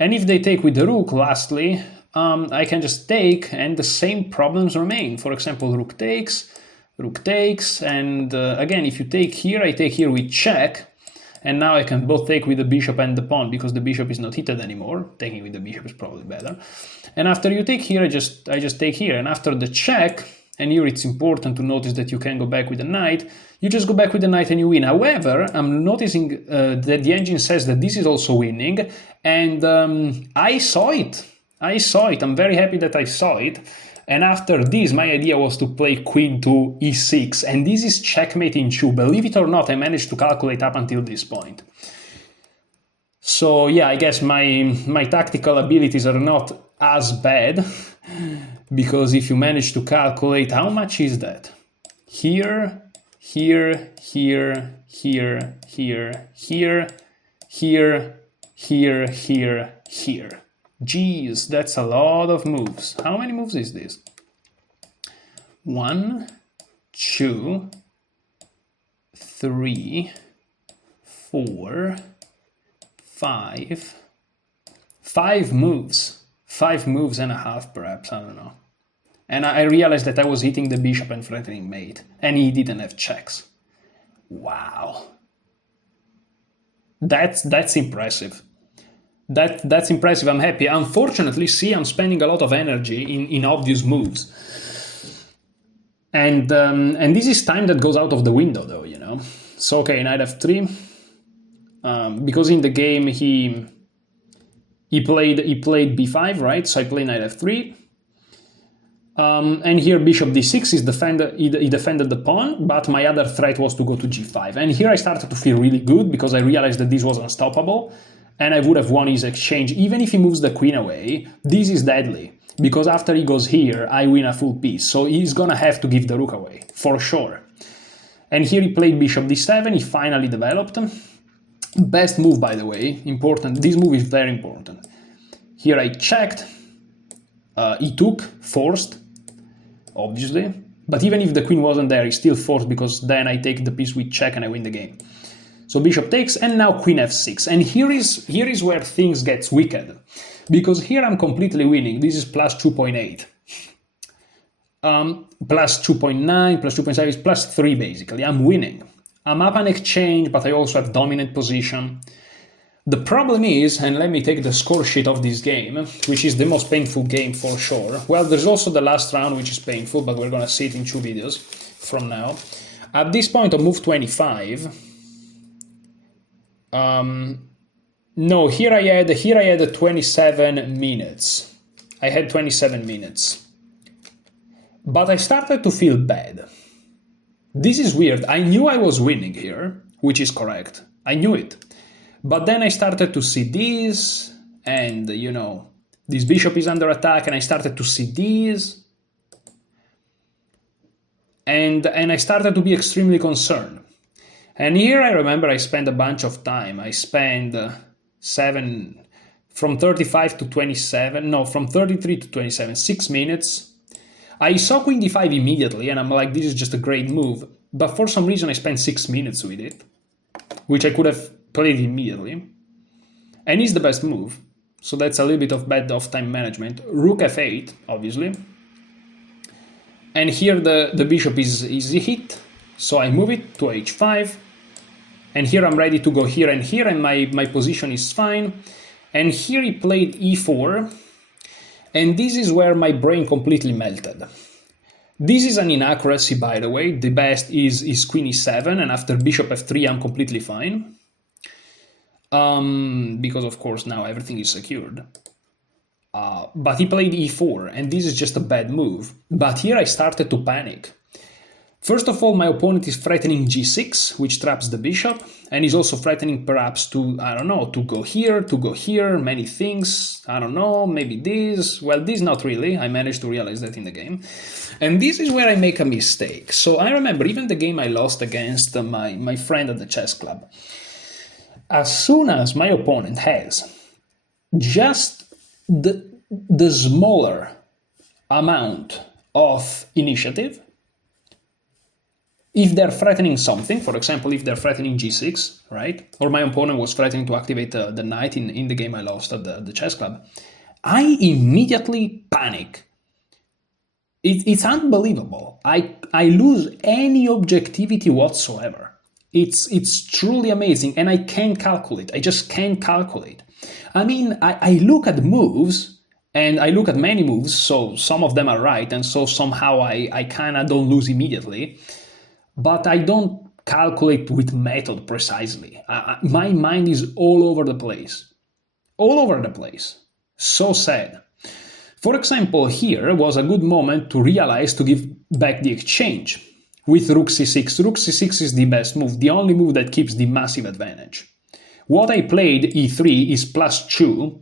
And if they take with the rook, lastly, I can just take, and the same problems remain. For example, rook takes, and again, if you take here, I take here with check, and now I can both take with the bishop and the pawn, because the bishop is not hit anymore. Taking with the bishop is probably better. And after you take here, I just take here, and after the check, and here it's important to notice that you can go back with the knight, you just go back with the knight and you win. However, I'm noticing that the engine says that this is also winning, and I saw it. I'm very happy that I saw it. And after this, my idea was to play queen to e6, and this is checkmate in 2. Believe it or not, I managed to calculate up until this point. So yeah, I guess my tactical abilities are not as bad, because if you manage to calculate how much is that? Here, here, here, here, here, here, here, here, here, here. Geez, that's a lot of moves. How many moves is this? 1, 2, 3, 4, 5. 5 moves. 5 moves and a half, perhaps, I don't know. And I realized that I was hitting the bishop and threatening mate, and he didn't have checks. Wow. That's impressive. That's impressive. I'm happy. Unfortunately, see, I'm spending a lot of energy in obvious moves. And this is time that goes out of the window, though, you know. So, okay, knight f3. Because in the game he played b5, right? So I play knight f3. And here bishop d6 is he defended the pawn, but my other threat was to go to g5. And here I started to feel really good, because I realized that this was unstoppable, and I would have won his exchange. Even if he moves the queen away, this is deadly, because after he goes here, I win a full piece. So he's gonna have to give the rook away, for sure. And here he played bishop d7, he finally developed. Best move, by the way, important. This move is very important. Here I checked, he took, forced, obviously, but even if the queen wasn't there, he's still forced, because then I take the piece with check and I win the game. So bishop takes, and now queen f6. And here is where things gets wicked, because here I'm completely winning. This is plus 2.8. Plus 2.9, plus 2.7 is plus 3, basically. I'm winning. I'm up an exchange, but I also have dominant position. The problem is, and let me take the score sheet of this game, which is the most painful game for sure. Well, there's also the last round, which is painful, but we're gonna see it in 2 videos from now. At this point on move 25, no, here I had 27 minutes. I had 27 minutes. But I started to feel bad. This is weird. I knew I was winning here, which is correct. I knew it. But then I started to see this, and, you know, this bishop is under attack, and I started to see this. And I started to be extremely concerned. And here I remember I spent a bunch of time. I spent from 35 to 27, no, from 33 to 27, 6 minutes. I saw queen d5 immediately, and I'm like, this is just a great move. But for some reason I spent 6 minutes with it, which I could have played immediately. And it's the best move. So that's a little bit of bad off-time management. Rook f8, obviously. And here the bishop is hit, so I move it to h5. And here I'm ready to go here, and my position is fine. And here he played e4. And this is where my brain completely melted. This is an inaccuracy, by the way. The best is queen e7, and after bishop f3 I'm completely fine. Because of course now everything is secured. But he played e4, and this is just a bad move. But here I started to panic. First of all, my opponent is threatening g6, which traps the bishop, and he's also threatening perhaps to, I don't know, to go here, many things, I don't know, maybe this. Well, this not really, I managed to realize that in the game. And this is where I make a mistake. So I remember even the game I lost against my friend at the chess club. As soon as my opponent has just the smaller amount of initiative, if they're threatening something, for example, if they're threatening g6, right? Or my opponent was threatening to activate the knight in the game I lost at the chess club, I immediately panic. It's unbelievable. I lose any objectivity whatsoever. It's truly amazing, and I can't calculate. I just can't calculate. I mean, I look at moves, and I look at many moves, so some of them are right, and so somehow I kind of don't lose immediately. But I don't calculate with method precisely. My mind is all over the place. All over the place. So sad. For example, here was a good moment to realize to give back the exchange. With rook c6. Rook c6 is the best move, the only move that keeps the massive advantage. What I played e3 is +2,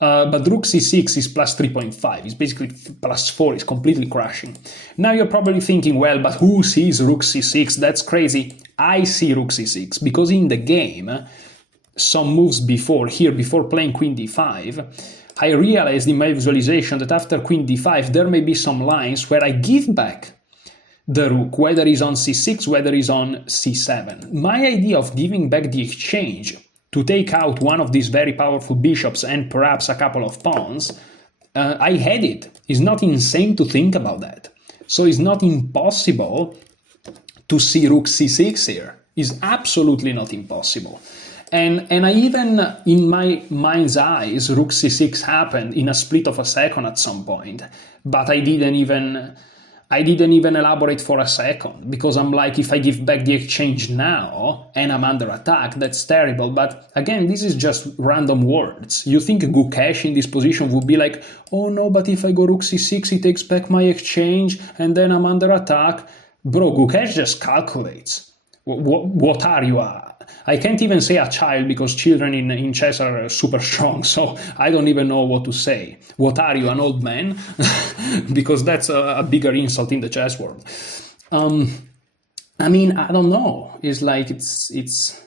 but rook c6 is +3.5. It's basically +4. It's completely crashing. Now you're probably thinking, well, but who sees rook c6? That's crazy. I see rook c6 because in the game, some moves before playing queen d5, I realized in my visualization that after queen d5 there may be some lines where I give back the rook, whether it's on c6, whether it's on c7. My idea of giving back the exchange to take out one of these very powerful bishops and perhaps a couple of pawns, I had it. It's not insane to think about that. So it's not impossible to see rook c6 here. It's absolutely not impossible. And I even, in my mind's eyes, rook c6 happened in a split of a second at some point, but I didn't even elaborate for a second, because I'm like, if I give back the exchange now and I'm under attack, that's terrible. But again, this is just random words. You think Gukesh in this position would be like, oh no, but if I go rook c6, he takes back my exchange and then I'm under attack. Bro, Gukesh just calculates. What are you? I can't even say a child because children in chess are super strong, so I don't even know what to say. What are you, an old man? Because that's a bigger insult in the chess world. I mean, I don't know. It's like, it's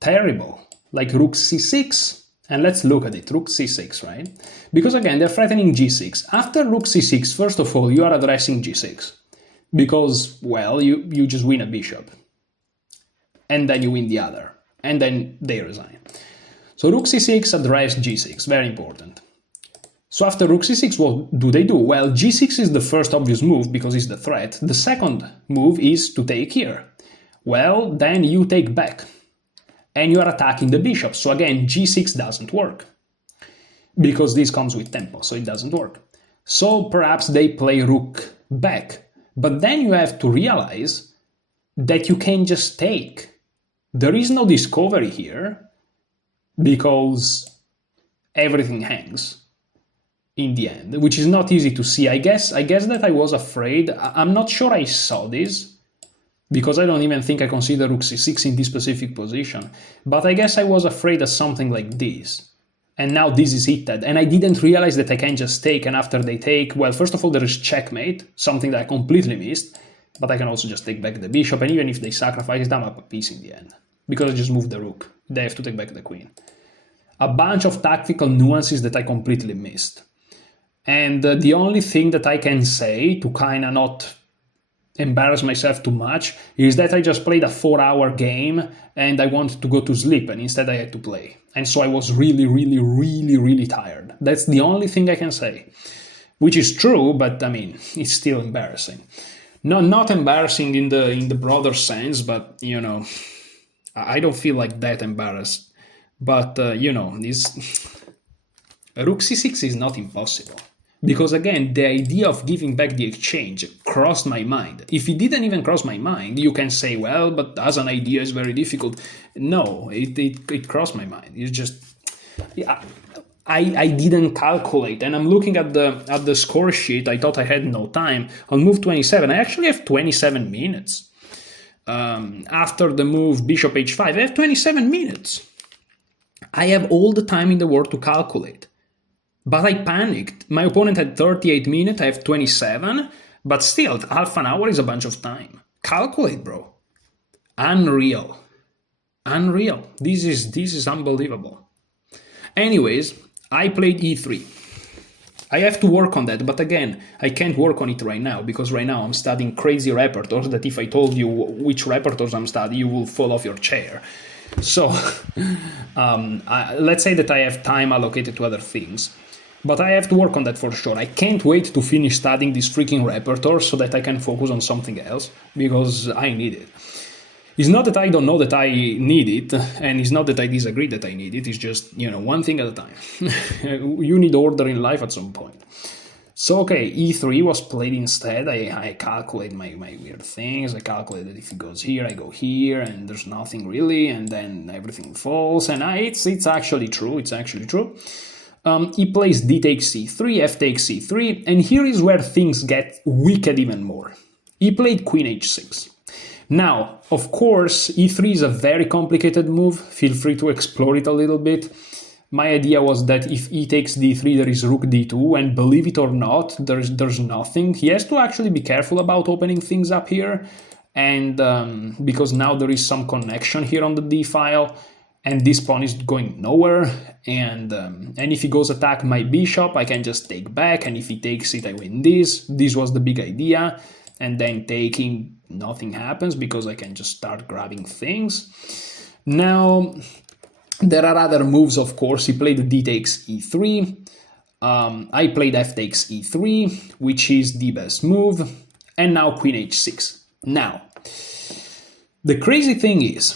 terrible. Like rook c6, and let's look at it, rook c6, right? Because again, they're threatening g6. After rook c6, first of all, you are addressing g6. Because, well, you just win a bishop. And then you win the other. And then they resign. So rook c6 addressed g6, very important. So after rook c6, what do they do? Well, g6 is the first obvious move because it's the threat. The second move is to take here. Well, then you take back. And you are attacking the bishop. So again, g6 doesn't work. Because this comes with tempo, so it doesn't work. So perhaps they play rook back. But then you have to realize that you can just take. There is no discovery here because everything hangs in the end, which is not easy to see. I guess that I was afraid. I'm not sure I saw this because I don't even think I consider rook c6 in this specific position. But I guess I was afraid of something like this. And now this is it, and I didn't realize that I can just take, and after they take, well, first of all, there is checkmate, something that I completely missed, but I can also just take back the bishop, and even if they sacrifice it, I'm up a piece in the end, because I just moved the rook. They have to take back the queen. A bunch of tactical nuances that I completely missed. And the only thing that I can say to kind of not embarrass myself too much is that I just played a 4-hour game and I wanted to go to sleep, and instead I had to play. And so I was really tired. That's the only thing I can say. Which is true, but I mean, it's still embarrassing. No, not embarrassing in the broader sense, but you know, I don't feel like that embarrassed. But you know, this rook c6 is not impossible. Because again, the idea of giving back the exchange crossed my mind. If it didn't even cross my mind, you can say, well, but as an idea it's very difficult. No, it crossed my mind. It's just, yeah, I didn't calculate, and I'm looking at the score sheet. I thought I had no time. On move 27, I actually have 27 minutes. After the move bishop h5, I have 27 minutes. I have all the time in the world to calculate. But I panicked. My opponent had 38 minutes, I have 27, but still, half an hour is a bunch of time. Calculate, bro. Unreal. Unreal. This is unbelievable. Anyways, I played e3. I have to work on that, but again, I can't work on it right now, because right now I'm studying crazy repertoires that if I told you which repertoires I'm studying, you will fall off your chair. So, let's say that I have time allocated to other things. But I have to work on that for sure. I can't wait to finish studying this freaking repertoire so that I can focus on something else, because I need it. It's not that I don't know that I need it, and it's not that I disagree that I need it, it's just, you know, one thing at a time. You need order in life at some point. So, okay, e3 was played instead. I calculate my weird things. I calculate that if it goes here, I go here, and there's nothing really, and then everything falls, and it's actually true, it's actually true. He plays d takes c3, f takes c3, and here is where things get wicked even more. He played queen h6. Now, of course, e3 is a very complicated move. Feel free to explore it a little bit. My idea was that if e takes d3, there is rook d2, and believe it or not, there's nothing. He has to actually be careful about opening things up here, and because now there is some connection here on the d file, and this pawn is going nowhere, and if he goes attack my bishop, I can just take back, and if he takes it, I win this. This was the big idea, and then taking, nothing happens because I can just start grabbing things. Now, there are other moves, of course. He played d takes e3, I played f takes e3, which is the best move, and now queen h6. Now, the crazy thing is,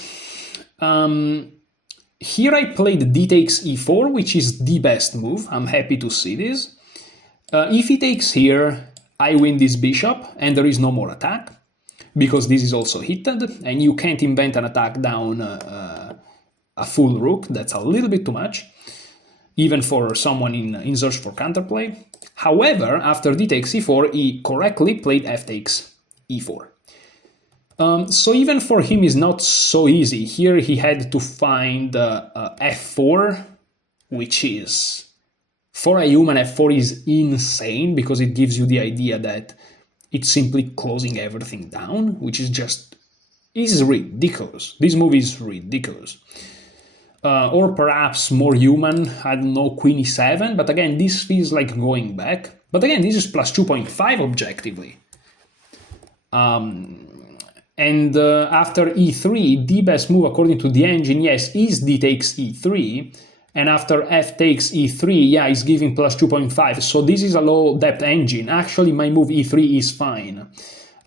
here I played d takes e4, which is the best move. I'm happy to see this. If he takes here, I win this bishop, and there is no more attack, because this is also hitted, and you can't invent an attack down a full rook. That's a little bit too much, even for someone in search for counterplay. However, after d takes e4, he correctly played f takes e4. So even for him is not so easy. Here he had to find f4, which is, for a human, f4 is insane, because it gives you the idea that it's simply closing everything down, which is ridiculous. This move is ridiculous. Or perhaps more human, I don't know, queen e7, but again, this feels like going back. But again, this is plus 2.5 objectively. And after e3, the best move according to the engine, yes, is d takes e3. And after f takes e3, yeah, it's giving plus 2.5. So this is a low depth engine. Actually, my move e3 is fine.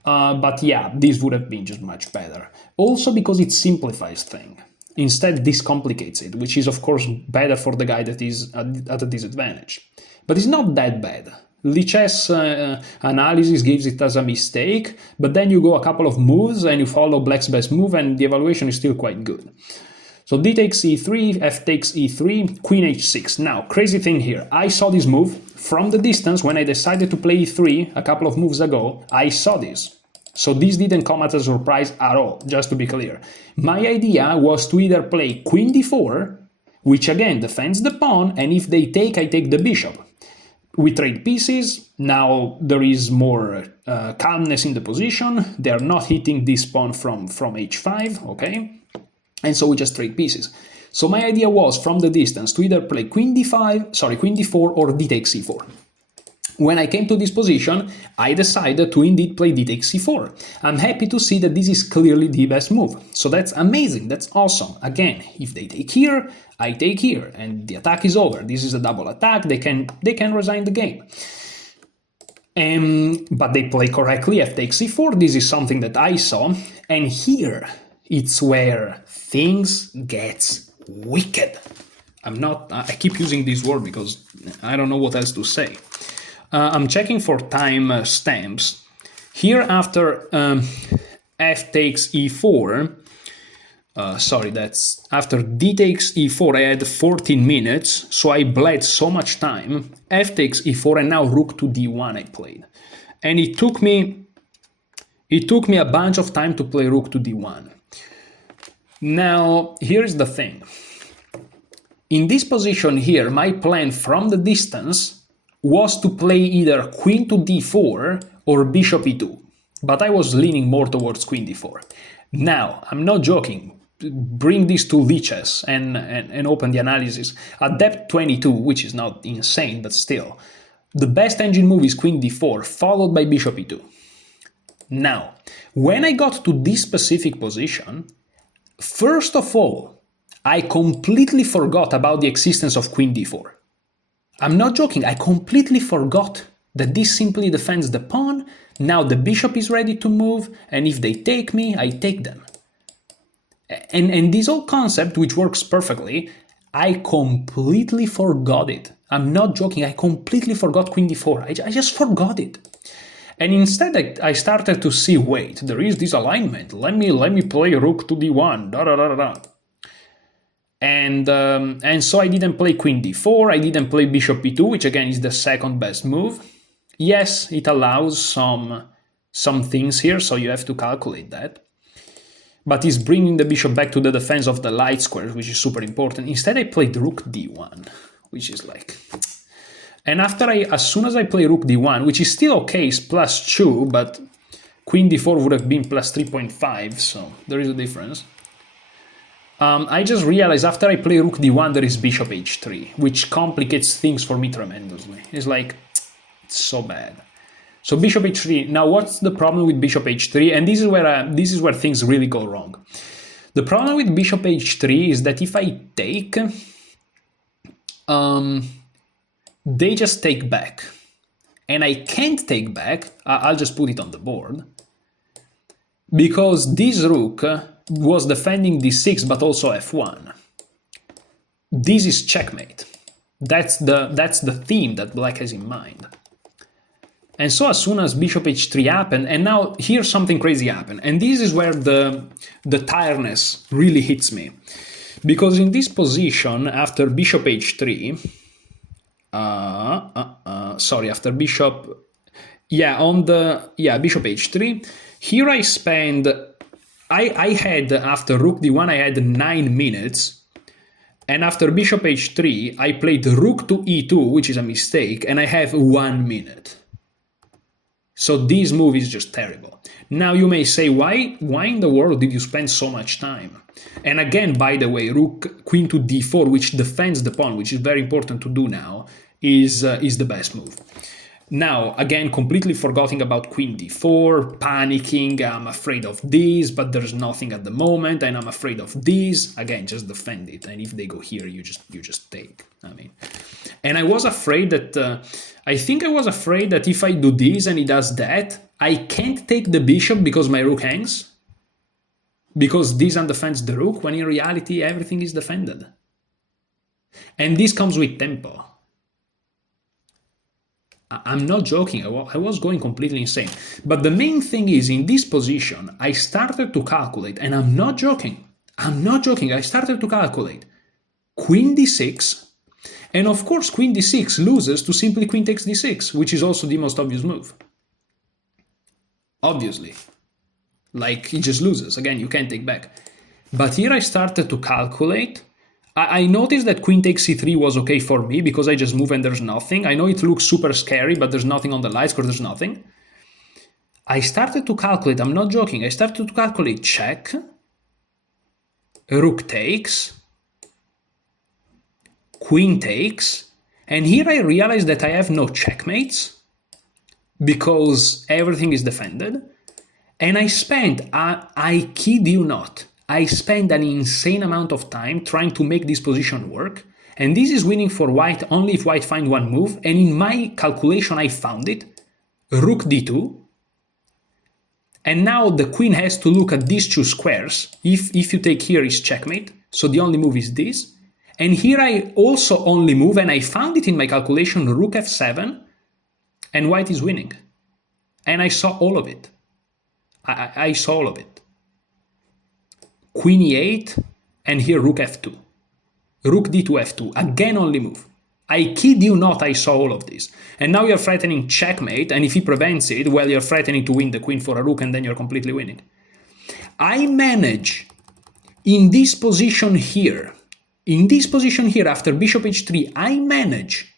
But yeah, this would have been just much better. Also because it simplifies things. Instead, this complicates it, which is of course better for the guy that is at a disadvantage. But it's not that bad. Lichess analysis gives it as a mistake, but then you go a couple of moves and you follow black's best move, and the evaluation is still quite good. So d takes e3, f takes e3, queen h6. Now, crazy thing here, I saw this move from the distance when I decided to play e3 a couple of moves ago. I saw this. So this didn't come as a surprise at all, just to be clear. My idea was to either play queen d4, which again defends the pawn, and if they take, I take the bishop. We trade pieces. Now there is more calmness in the position. They are not hitting this pawn from h5, okay? And so we just trade pieces. So my idea was, from the distance, to either play queen d4 or d takes e4. When I came to this position, I decided to indeed play d takes e4. I'm happy to see that this is clearly the best move. So that's amazing, that's awesome. Again, if they take here, I take here, and the attack is over. This is a double attack, they can resign the game. But they play correctly, f takes e4, this is something that I saw, and here it's where things get wicked. I keep using this word because I don't know what else to say. I'm checking for time stamps. Here after f takes e4, that's after d takes e4, I had 14 minutes, so I bled so much time. F takes e4, and now rook to d1 I played. And it took me a bunch of time to play rook to d1. Now, here's the thing. In this position here, my plan from the distance was to play either queen to d4 or bishop e2, but I was leaning more towards queen d4. Now, I'm not joking, bring this to Lichess and open the analysis. At depth 22, which is not insane, but still, the best engine move is queen d4, followed by bishop e2. Now, when I got to this specific position, first of all, I completely forgot about the existence of queen d4. I'm not joking, I completely forgot that this simply defends the pawn. Now the bishop is ready to move, and if they take me, I take them. And this whole concept, which works perfectly, I completely forgot it. I'm not joking, I completely forgot queen d4. I just forgot it. And instead I started to see, wait, there is this alignment. Let me play rook to d1, da-da-da-da-da. And so I didn't play queen d4, I didn't play bishop e2, which again is the second best move. Yes, it allows some things here, so you have to calculate that. but is bringing the bishop back to the defense of the light squares, which is super important. Instead, I played rook d1, which is like... And as soon as I play rook d1, which is still okay, it's +2, but queen d4 would have been +3.5, so there is a difference. I just realized after I play rook d1, there is bishop h3, which complicates things for me tremendously. It's like, it's so bad. So bishop h3. Now, what's the problem with bishop h3? And this is where things really go wrong. The problem with bishop h3 is that if I take, they just take back, and I can't take back. I'll just put it on the board because this rook was defending d6, but also f1. This is checkmate. That's the theme that black has in mind. And so as soon as bishop h3 happened, and now here's something crazy happened, and this is where the tiredness really hits me. Because in this position, after bishop h3, after bishop, bishop h3, here I spend, I had, after rook d1, I had 9 minutes, and after bishop h3, I played rook to e2, which is a mistake, and I have 1 minute. So this move is just terrible. Now you may say, why in the world did you spend so much time? And again, by the way, rook queen to d4, which defends the pawn, which is very important to do now, is the best move. Now, again, completely forgetting about queen d4, panicking, I'm afraid of this, but there's nothing at the moment, and I'm afraid of this. Again, just defend it, and if they go here, you just take. I mean, and I was afraid that, I think I was afraid that if I do this and he does that, I can't take the bishop because my rook hangs, because this undefends the rook, when in reality everything is defended. And this comes with tempo. I'm not joking, I was going completely insane. But the main thing is, in this position, I started to calculate, and I'm not joking, I started to calculate queen d6, and of course queen d6 loses to simply queen takes d6, which is also the most obvious move. Obviously. Like, it just loses, again, you can't take back. But here I started to calculate. I noticed that queen takes c3 was okay for me because I just move and there's nothing. I know it looks super scary, but there's nothing on the light square, there's nothing. I started to calculate, I'm not joking, I started to calculate check, rook takes, queen takes, and here I realized that I have no checkmates because everything is defended. And I spent, I kid you not, I spent an insane amount of time trying to make this position work, and this is winning for white only if white finds one move, and in my calculation I found it, rook d2, and now the queen has to look at these two squares. If you take here is checkmate, so the only move is this, and here I also only move, and I found it in my calculation, rook f7, and white is winning, and I saw all of it. I saw all of it. Queen e8, and here rook f2. Rook d2 f2, again only move. I kid you not, I saw all of this. And now you're threatening checkmate, and if he prevents it, well, you're threatening to win the queen for a rook, and then you're completely winning. I manage, in this position here, after bishop h3, I manage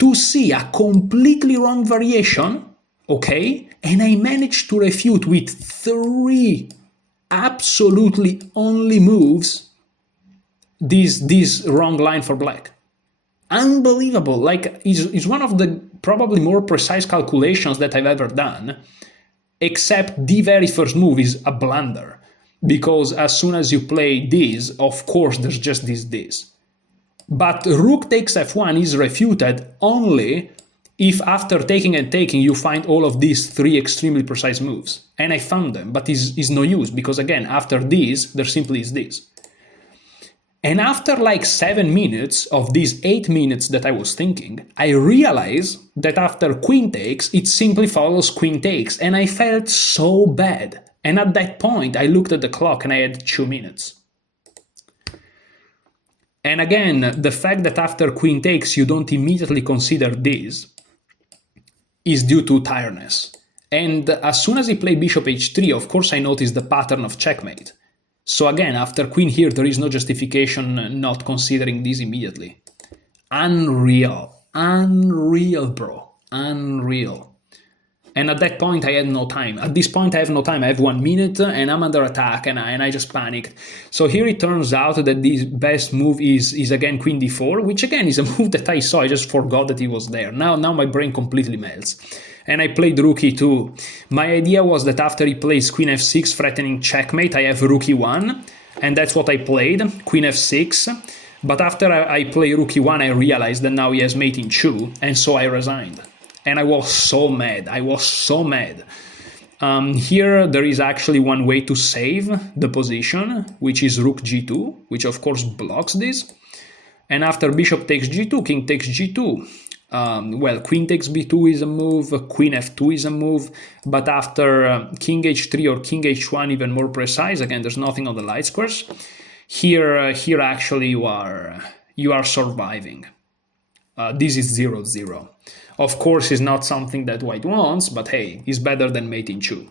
to see a completely wrong variation, okay? And I managed to refute with 3 absolutely only moves this wrong line for black. Unbelievable. Like, it's one of the probably more precise calculations that I've ever done, except the very first move is a blunder, because as soon as you play this, of course there's just this. But rook takes f1 is refuted only if after taking and taking you find all of these 3 extremely precise moves. And I found them, but it's no use, because again, after this, there simply is this. And after like 7 minutes of these 8 minutes that I was thinking, I realized that after queen takes, it simply follows queen takes, and I felt so bad. And at that point, I looked at the clock and I had 2 minutes. And again, the fact that after queen takes, you don't immediately consider this is due to tiredness. And as soon as he played bishop h3, of course I noticed the pattern of checkmate. So again, after queen here, there is no justification not considering this immediately. Unreal. Unreal, bro. Unreal. And at that point, I had no time. At this point, I have no time. I have 1 minute, and I'm under attack, and I just panicked. So here it turns out that the best move is again queen d4, which again is a move that I saw. I just forgot that it was there. Now my brain completely melts. And I played rook e2. My idea was that after he plays queen f6, threatening checkmate, I have rook e1, and that's what I played, queen f6. But after I play rook e1, I realized that now he has mate in 2, and so I resigned. And I was so mad. I was so mad. Here there is actually one way to save the position, which is rook g2, which of course blocks this. And after bishop takes g2, king takes g2. Well, queen takes b2 is a move, queen f2 is a move, but after king h3 or king h1, even more precise, again, there's nothing on the light squares. Here actually you are surviving. This is 0-0. Of course, it's not something that white wants, but hey, it's better than mate in 2.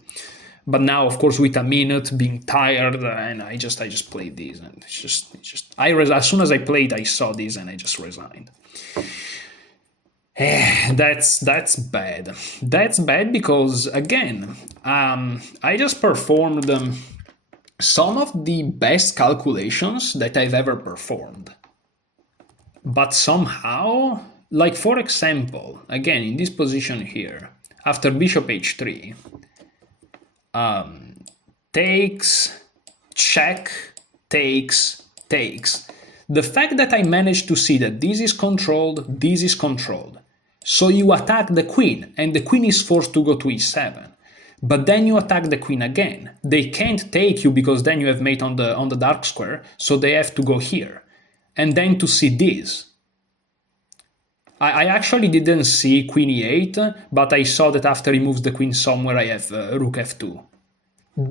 But now, of course, with a minute, being tired, and I just played this, and it's just as soon as I played, I saw this, and I just resigned. That's bad. That's bad because again, I just performed some of the best calculations that I've ever performed, but somehow. Like, for example, again, in this position here, after bishop h3, takes, check, takes. The fact that I managed to see that this is controlled, so you attack the queen, and the queen is forced to go to e7. But then you attack the queen again. They can't take you because then you have mate on the dark square, so they have to go here. And then to see this. I actually didn't see queen e8, but I saw that after he moves the queen somewhere, I have rook f2,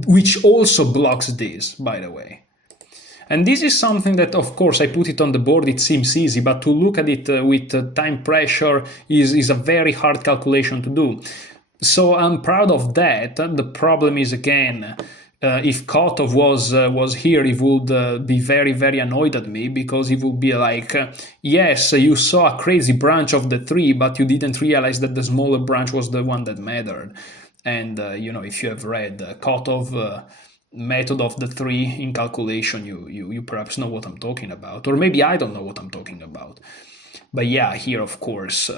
which also blocks this, by the way. And this is something that, of course, I put it on the board, it seems easy, but to look at it with time pressure is a very hard calculation to do. So I'm proud of that. The problem is, again, if Kotov was here, he would be very, very annoyed at me, because he would be like, yes, you saw a crazy branch of the 3, but you didn't realize that the smaller branch was the one that mattered. And, if you have read Kotov method of the 3 in calculation, you perhaps know what I'm talking about. Or maybe I don't know what I'm talking about. But yeah, here, of course,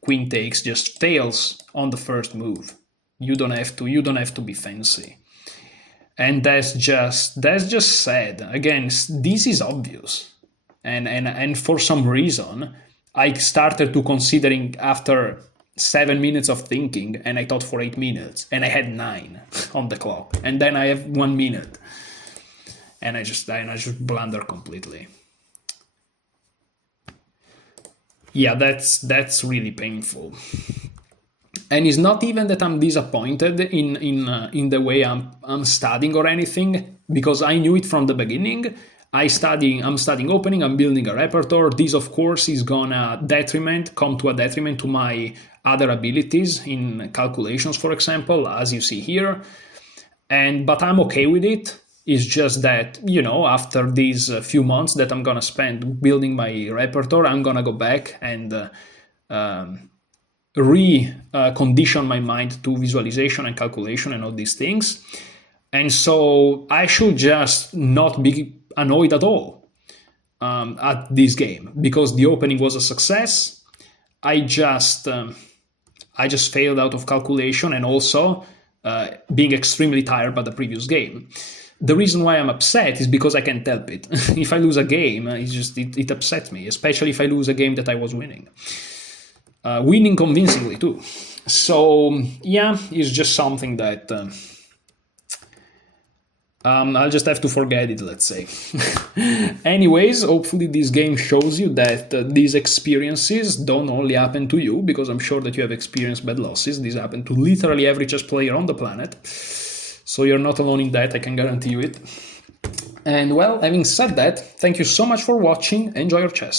queen takes just fails on the first move. You don't have to be fancy. And that's just sad. Again, this is obvious. And for some reason, I started to considering after 7 minutes of thinking, and I thought for 8 minutes, and I had 9 on the clock, and then I have 1 minute, and I just blunder completely. Yeah, that's really painful. And it's not even that I'm disappointed in the way I'm studying or anything, because I knew it from the beginning. I'm studying opening, I'm building a repertoire. This, of course, is gonna come to a detriment to my other abilities in calculations, for example, as you see here. But I'm okay with it. It's just that, after these few months that I'm gonna spend building my repertoire, I'm gonna go back and recondition my mind to visualization and calculation and all these things. And so I should just not be annoyed at all at this game, because the opening was a success. I just failed out of calculation, and also being extremely tired by the previous game. The reason why I'm upset is because I can't help it. If I lose a game, it upsets me, especially if I lose a game that I was winning. Winning convincingly too. So yeah, it's just something that I'll just have to forget it, let's say. Anyways, hopefully this game shows you that these experiences don't only happen to you, because I'm sure that you have experienced bad losses. These happen to literally every chess player on the planet. So you're not alone in that, I can guarantee you it. And well, having said that, thank you so much for watching. Enjoy your chess.